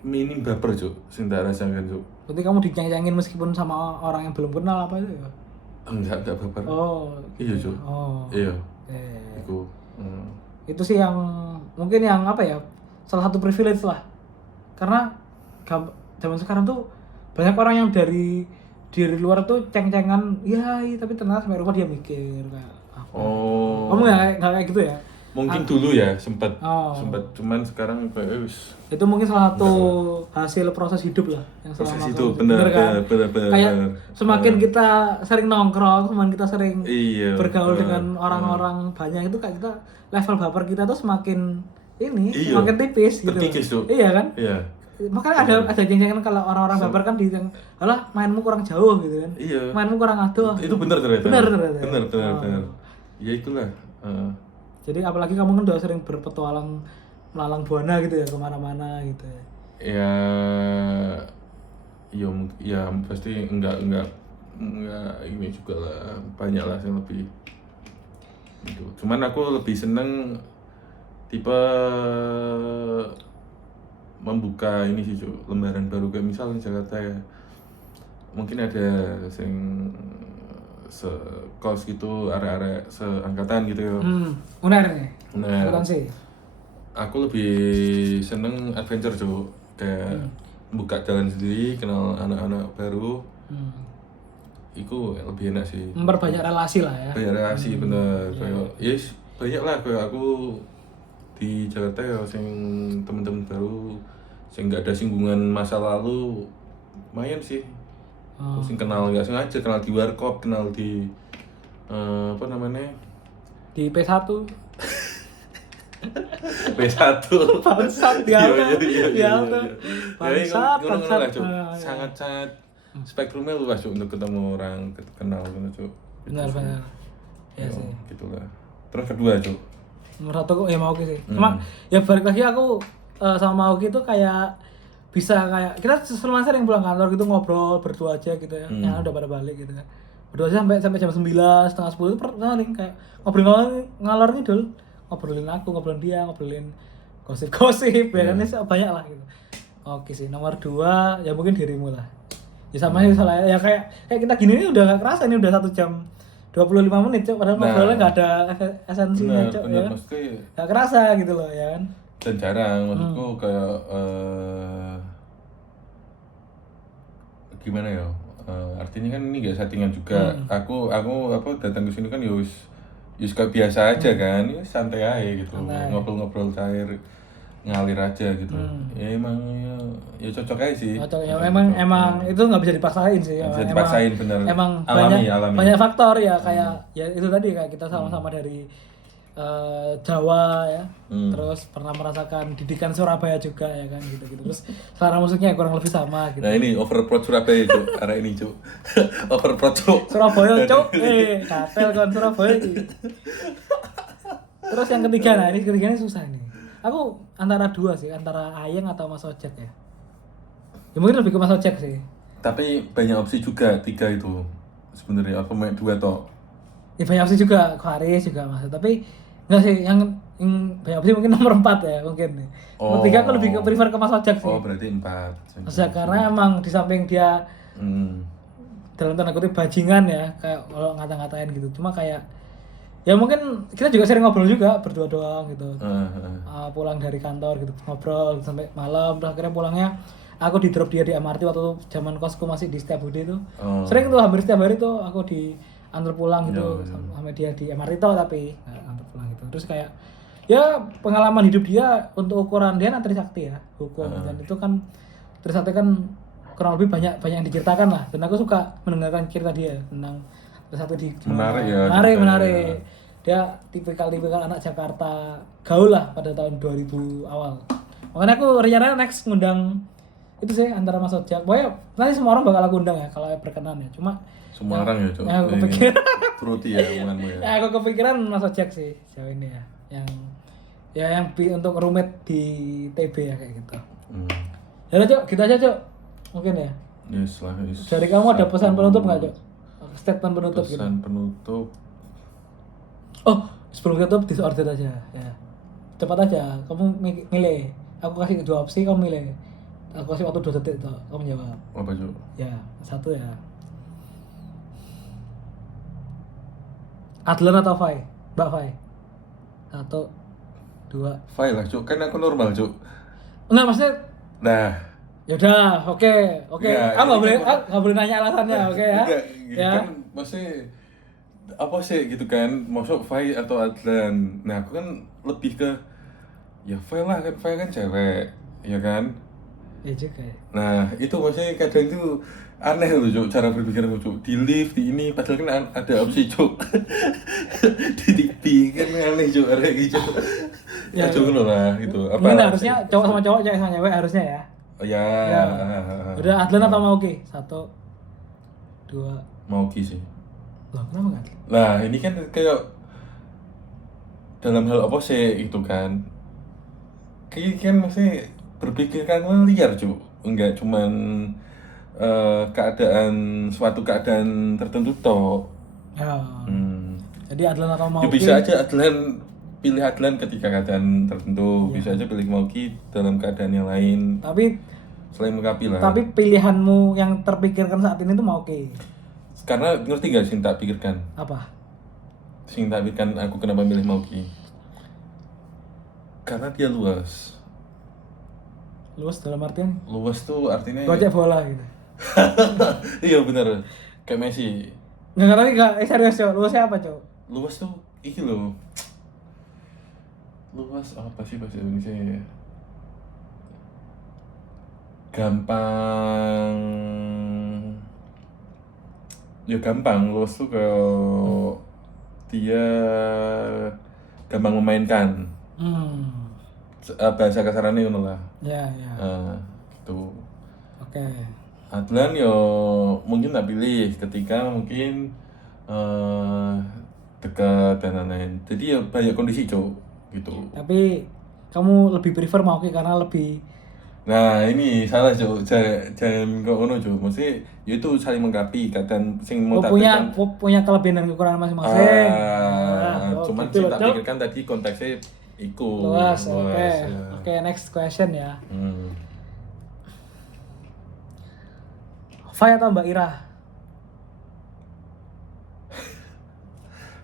minim baper Cuk, sing tak rasakan Cuk. Berarti kamu diceng-cengin meskipun sama orang yang belum kenal apa itu ya? Enggak baper. Oh Iya Cuk. oh Iya. eh. Iku. Itu sih yang mungkin yang apa ya, salah satu privilege lah, karena zaman sekarang tuh banyak orang yang dari luar tuh ceng-cengan ya, tapi ternyata sampai rumah dia mikir kayak apa. Oh. Kamu nggak kayak gitu ya? Mungkin dulu ya sempat Oh. cuman sekarang kayak wis Itu mungkin salah satu hasil proses hidup lah yang proses selama itu kamu- benar kan? benar. Kayak semakin kita sering nongkrong, semakin kita sering Iya. bergaul dengan orang-orang banyak itu kayak kita level baper kita tuh semakin ini Iya. semakin tipis gitu. Terkikis, Cuk. Iya kan? Iya. Makanya ada geng-gengan kalau orang-orang baper kan di yang alah mainmu kurang jauh gitu kan. Iya. Mainmu kurang adoh. Itu benar ternyata. Benar ternyata. Benar. Ya itulah. Jadi apalagi kamu kan udah sering berpetualang melalang buana gitu ya kemana-mana gitu ya. Ya pasti enggak ini juga lah, banyak lah yang lebih gitu. Cuman aku lebih seneng tipe membuka ini sih Cuk, lembaran baru kayak misal di Jakarta ya. Mungkin ada yang sekos gitu, area-area seangkatan gitu ya. Uner nih. Nah, Akuntansi. aku lebih seneng adventure Cuk, kayak buka jalan sendiri, kenal anak-anak baru. Iku lebih enak sih. Memperbanyak relasi lah ya. Banyak relasi bener. Kayak yes, banyak lah kayak aku di Jakarta ya sing temen-temen baru sing nggak ada singgungan masa lalu lumayan sih. Sing kenal nggak sengaja, kenal di warkop, kenal di apa namanya Di P1 B1 bangsat di Alta. Di Alta. Bangsat, bangsat. Sangat spektrumnya luas Cuk, untuk ketemu orang, kenal gitu Cuk. Benar. Ya sih. Gitulah. Terus kedua Cuk. Nomor satu kok ya Mauki sih. Cuma ya balik lagi aku sama Mauki tuh kayak bisa kayak kita selalu sering pulang kantor gitu ngobrol berdua aja gitu ya. Yang udah pada balik gitu kan. Berdua aja sampai jam 9, setengah 10 itu pernah nih kayak ngobrol ngalor ngidul. Ngobrolin aku, ngobrolin dia, ngobrolin gosip-gosip ya kan ini banyak lah gitu. Oke sih, nomor 2 ya mungkin dirimu lah. Ya sama sih salah ya kayak kita gini ini udah gak kerasa ini udah 1 jam 25 menit Cok, padahal ngobrolnya gak ada esensinya Cok ya. Mesti Gak kerasa gitu loh ya kan. dan jarang maksudku kayak gimana ya? Artinya kan ini gak settingan juga. Aku apa datang ke sini kan ya wis kayak biasa aja kan, ya santai aja gitu, ngobrol-ngobrol cair, ngalir aja gitu. Ya emang ya cocok aja sih. Cocok ya emang itu nggak bisa dipaksain sih. Nggak bisa dipaksain, bener. Emang Alami. banyak faktor ya kayak ya itu tadi kayak kita sama-sama dari Jawa ya, terus pernah merasakan didikan Surabaya juga ya kan gitu-gitu. Terus selera musiknya kurang lebih sama gitu. Nah ini overprod Surabaya Cuk, arah ini Cuk. Overprod Cuk. Surabaya Cuk, katel kan Surabaya iki. Terus yang ketiga, nah ini ketiganya susah nih. Aku antara 2 sih, antara Ayeng atau Mas Ojek ya. Ya mungkin lebih ke Mas Ojek sih. Tapi banyak opsi juga 3 itu. Sebenarnya aku main 2 toh. Ya banyak opsi juga, Haris juga Mas. Tapi enggak sih, yang banyak opsi mungkin nomor 4 ya mungkin. Nomor 3 aku lebih ke prefer ke Mas Ojek sih. Oh berarti 4. Mas Ojek karena emang di samping dia dalam tanda kutip bajingan ya, kayak kalau ngata-ngatain gitu. Cuma kayak ya mungkin kita juga sering ngobrol juga berdua doang gitu. Pulang dari kantor gitu ngobrol sampai malam, terus akhirnya pulangnya aku di drop dia di MRT waktu zaman kosku masih di Setiabudi tuh. Sering tuh hampir setiap hari tuh aku diantar pulang gitu sama dia di MRT tuh tapi antar pulang gitu. Terus kayak ya pengalaman hidup dia untuk ukuran dia kan Trisakti ya, hukum dan itu kan Trisakti kan kurang lebih banyak yang diceritakan lah dan aku suka mendengarkan cerita dia tentang Trisakti di menarik ya. Menarik. Dia tipikal anak Jakarta gaul lah pada tahun 2000 awal. Makanya aku rencana next ngundang itu sih antara Mas Ojek. Pokoknya nanti semua orang bakal aku undang ya kalau berkenan ya. Cuma semua orang ya Cok. Aku kepikiran turuti ya omonganmu ya. Aku kepikiran Mas Ojek sih jauh ini ya. Yang untuk roommate di TB ya kayak gitu. Ya udah Cok, gitu aja Cok. Mungkin ya. Yes lah. Dari kamu ada pesan penutup nggak Cok? Statement penutup gitu. Pesan penutup. Oh, sebelum tutup disorder aja ya. Cepat aja, kamu milih. Aku kasih 2 opsi, kamu milih. Aku kasih waktu 2 detik tuh, kamu jawab. Apa Cok? Ya, 1 ya. Adlan atau Fai? Mbak Fai. 1, 2. Fai lah Cok, kan aku normal Cok. Enggak, maksudnya Nah, yaudah, oke. Ya, Aku nggak boleh nanya alasannya, oke ya? Enggak, Ya. kan maksudnya apa sih gitu kan, masuk Fai atau Adlan. Nah aku kan lebih ke ya Fai lah, kan Fai kan cewek ya kan. Ya juga ya. Nah itu maksudnya kadang tuh aneh loh Cuk, cara berpikir aku Cuk, di lift di ini padahal kan ada opsi Cuk. Di TV kan aneh Cuk, ada gitu Ya, ya Cuk ya. loh lah gitu apa Mungkin lah, harusnya cowok sama cowok, cewek sama cewek harusnya ya. oh, ya Ya. Udah Adlan atau Mauki? 1, 2. mau sih. Loh, kenapa nggak Adlan? Nah ini kan kayak dalam hal apa sih itu kan, kayak kan masih berpikir kan liar Cuk, enggak cuman keadaan suatu keadaan tertentu toh. Ya. Hmm. Jadi Adlan atau Ya Mauki? bisa aja Adlan, pilih Adlan ketika keadaan tertentu, Iya. bisa aja pilih Mauki dalam keadaan yang lain Tapi selain Mengkapi lah. tapi pilihanmu yang terpikirkan saat ini tuh Mauki. Karena ngerti gak sih tak pikirkan, Apa? sing tak pikirkan aku kenapa milih Mauki, karena dia luas. Luas dalam artian Luas tuh artinya gocek bola gitu. iya bener, kayak Messi. Nggak, tapi nggak, serius cowok. Luasnya apa cowok? Luas tuh iki loh, luas apa sih bahasa Indonesia ya, gampang, ya gampang. Luas tuh kalau dia gampang memainkan. Bahasa kasarannya ngono lah. Ya, ya. Gitu. Oke. Adlan yo mungkin tak pilih ketika mungkin dekat dan lain-lain. Jadi ya banyak kondisi Cuk gitu. Tapi kamu lebih prefer Mauki karena lebih Nah ini salah Cuk, jangan kok ngono Cuk. Maksudnya ya itu saling melengkapi kadang sing mau tak pikirkan. punya kelebihan dan kekurangan masing-masing. Cuman gitu sing loh, tak Cok. pikirkan tadi konteksnya iku Luas, oke. ya. Oke, next question ya. Fai atau Mbak Ira?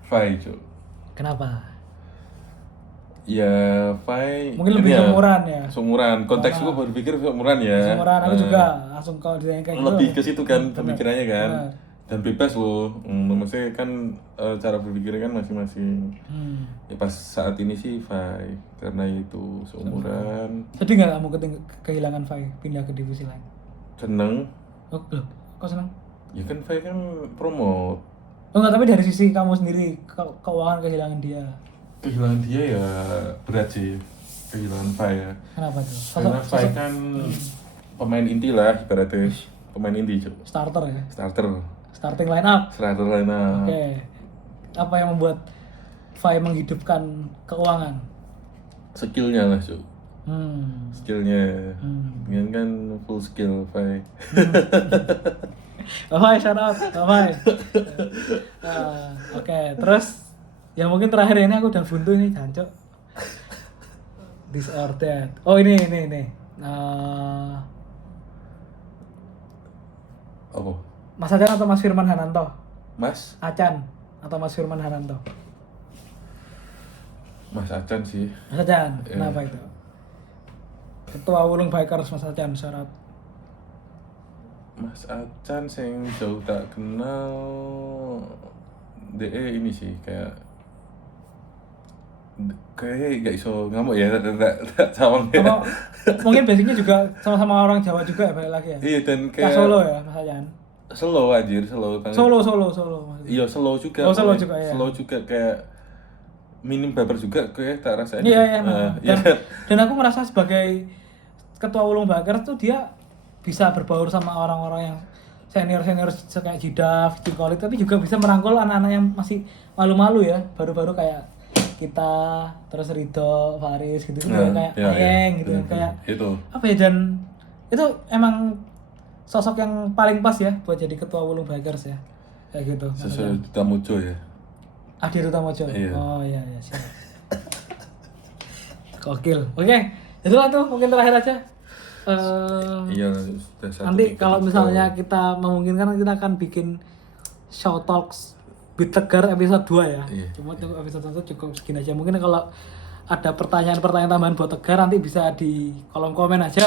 Fai Cuk. Kenapa? Ya Fai Mungkin lebih ini seumuran ya. Seumuran, konteks gue berpikir seumuran ya. Seumuran, aku juga langsung kalau ditanya kayak gitu. Lebih ke situ kan bener. pemikirannya kan. Bener. Dan bebas loh. Maksudnya kan cara berpikirnya kan masing-masing. Ya pas saat ini sih Fai karena itu seumuran. Sedih nggak kamu kehilangan Fai pindah ke divisi lain? Seneng. Oh, loh, kok senang? Ya kan Fai kan promote. Oh enggak, tapi dari sisi kamu sendiri, keuangan kehilangan dia. Kehilangan dia ya berat sih. Kehilangan Fai ya. Kenapa tuh? Karena Fai kan pemain inti lah ibaratnya. Pemain inti Cuk. Starter ya? Starting line up. Starter lainnya. Oke. Apa yang membuat Fai menghidupkan keuangan? Skillnya lah Cuk. Skillnya. Dengan kan full skill Fai. Fai, shout out. Fai. Oke, terus yang mungkin terakhir ini aku udah buntu ini, jancuk. This or that. Oh ini. Apa? Mas Acan atau Mas Firman Hananto? Mas? Acan atau Mas Firman Hananto? Mas Acan sih. Mas Acan, kenapa itu? Ketua Wulung Bikers Mas Acan, syarat. Mas Acan sing jauh tak kenal DE ini sih kayak gak iso ngamuk ya, tak cawang ya. Apa, mungkin basicnya juga sama-sama orang Jawa juga ya, balik lagi ya? Iya dan Nah, kayak Solo ya, Mas Acan? slow anjir, slow banget. Solo maksudnya. Iya slow juga. Oh, slow juga, ya. Slow juga kayak minim baper juga kayak tak rasain. Iya. Iya. Dan aku merasa sebagai ketua Wulung Bikers tuh dia bisa berbaur sama orang-orang yang senior kayak Jidaf, Cikolit, tapi juga bisa merangkul anak-anak yang masih malu-malu ya, baru-baru kayak kita, terus Ridho, Faris gitu kayak Ayeng gitu kayak itu. apa ya, dan itu emang sosok yang paling pas ya buat jadi ketua Wulung Bikers ya, kayak gitu. Sesuai Tamujo ya. Adi Rutamojo. Iya. Oh iya siap. Gokil. Oke, itulah tuh mungkin terakhir aja. Iya sudah satu. Nanti kalau misalnya kita memungkinkan kita akan bikin show talks with Tegar episode 2 ya. Iya. Cuma untuk episode 1 cukup segini aja. Mungkin kalau ada pertanyaan tambahan buat Tegar nanti bisa di kolom komen aja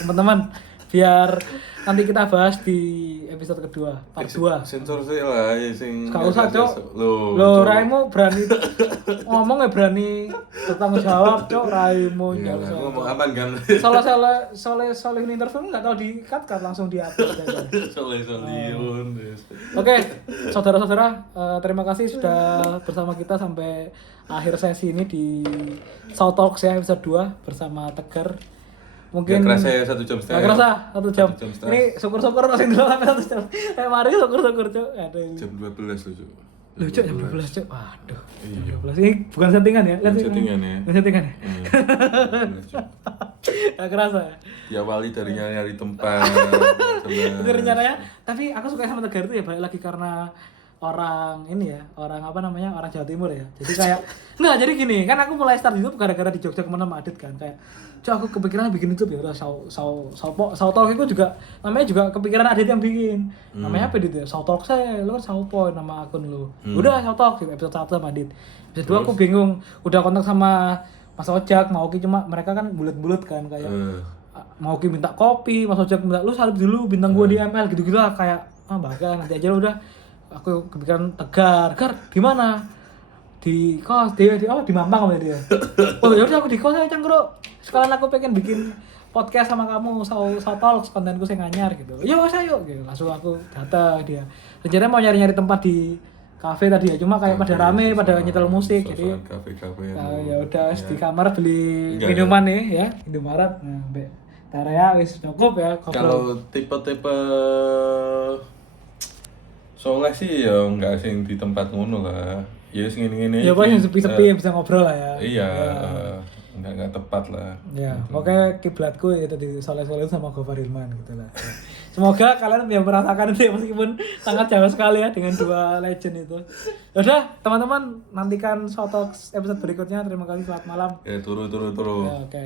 teman-teman, biar nanti kita bahas di episode kedua, part 2. Sensor sih lah, ya sing. Gak usah, Cok. Lo, Raimu berani ngomong ya berani bertanggung jawab, Cok. Raimu ya usah. ngomong aman kan. Soalnya ini interview nggak tahu di-cut langsung di-upload aja. Soleh-solihun. Oke, saudara-saudara, terima kasih sudah bersama kita sampai akhir sesi ini di South Talks ya episode 2 bersama Tegar. Mungkin Gak kerasa ya 1 jam setengah. Gak kerasa 1 jam. 1 jam setengah. Ini syukur-syukur masih dulu sampai 1 jam. Mari syukur-syukur, Cuk. Aduh. Jam 12 loh, Cuk. Loh, Cuk, jam 12, Cuk. Waduh. Iya. Jam 12. Ini bukan settingan ya? Bukan settingan ya. Bukan settingan ya? Gak kerasa ya? Diawali dari nyari tempat. Itu rencananya. Tapi aku suka sama Tegar itu ya balik lagi karena orang ini ya, orang apa namanya, orang Jawa Timur ya. Jadi kayak nggak, jadi gini kan aku mulai start YouTube gara-gara di Jogja kemana sama Adit kan, kayak Cok aku kepikiran bikin YouTube ya udah South Talk itu juga namanya juga kepikiran Adit yang bikin. Namanya apa Adit ya? South Talk saya, lo kan South Point nama akun lo. Udah South Talk episode 1 sama Adit. Episode 2 aku bingung, udah kontak sama Mas Ojak, mau cuma mereka kan bulat-bulat kan kayak mau minta kopi, Mas Ojak minta lu salib dulu bintang gue di ML gitu-gitu lah kayak bahkan nanti aja udah. Aku kepikiran Tegar gimana? Di kos, di Mampang sama dia. Oh ya udah aku di kos aja Cangkruk. Sekalian aku pengen bikin podcast sama kamu, South Talks, kontenku sing anyar gitu. Ya wes ayo gitu. Langsung aku datang dia. Rencananya mau nyari-nyari tempat di kafe tadi ya, cuma kayak pada rame, pada nyetel musik. Jadi kafe-kafe. Ya udah di kamar beli minuman nih ya, Indomaret. Nah, mbek area wis cukup ya. Kalau tipe-tipe Soleh sih ya enggak sing di tempat ngono lah. Ya sing ngene-ngene. Ya paling sepi-sepi bisa ngobrol lah ya. Iya. Enggak tepat lah. Ya, pokoknya kiblatku itu di Soleh-Soleh sama Gofar Hilman gitu lah. Semoga kalian bisa merasakan itu ya, meskipun sangat jauh sekali ya dengan dua legend itu. Udah, teman-teman nantikan South Talks episode berikutnya. Terima kasih, selamat malam. Ya, turu. Ya, oke.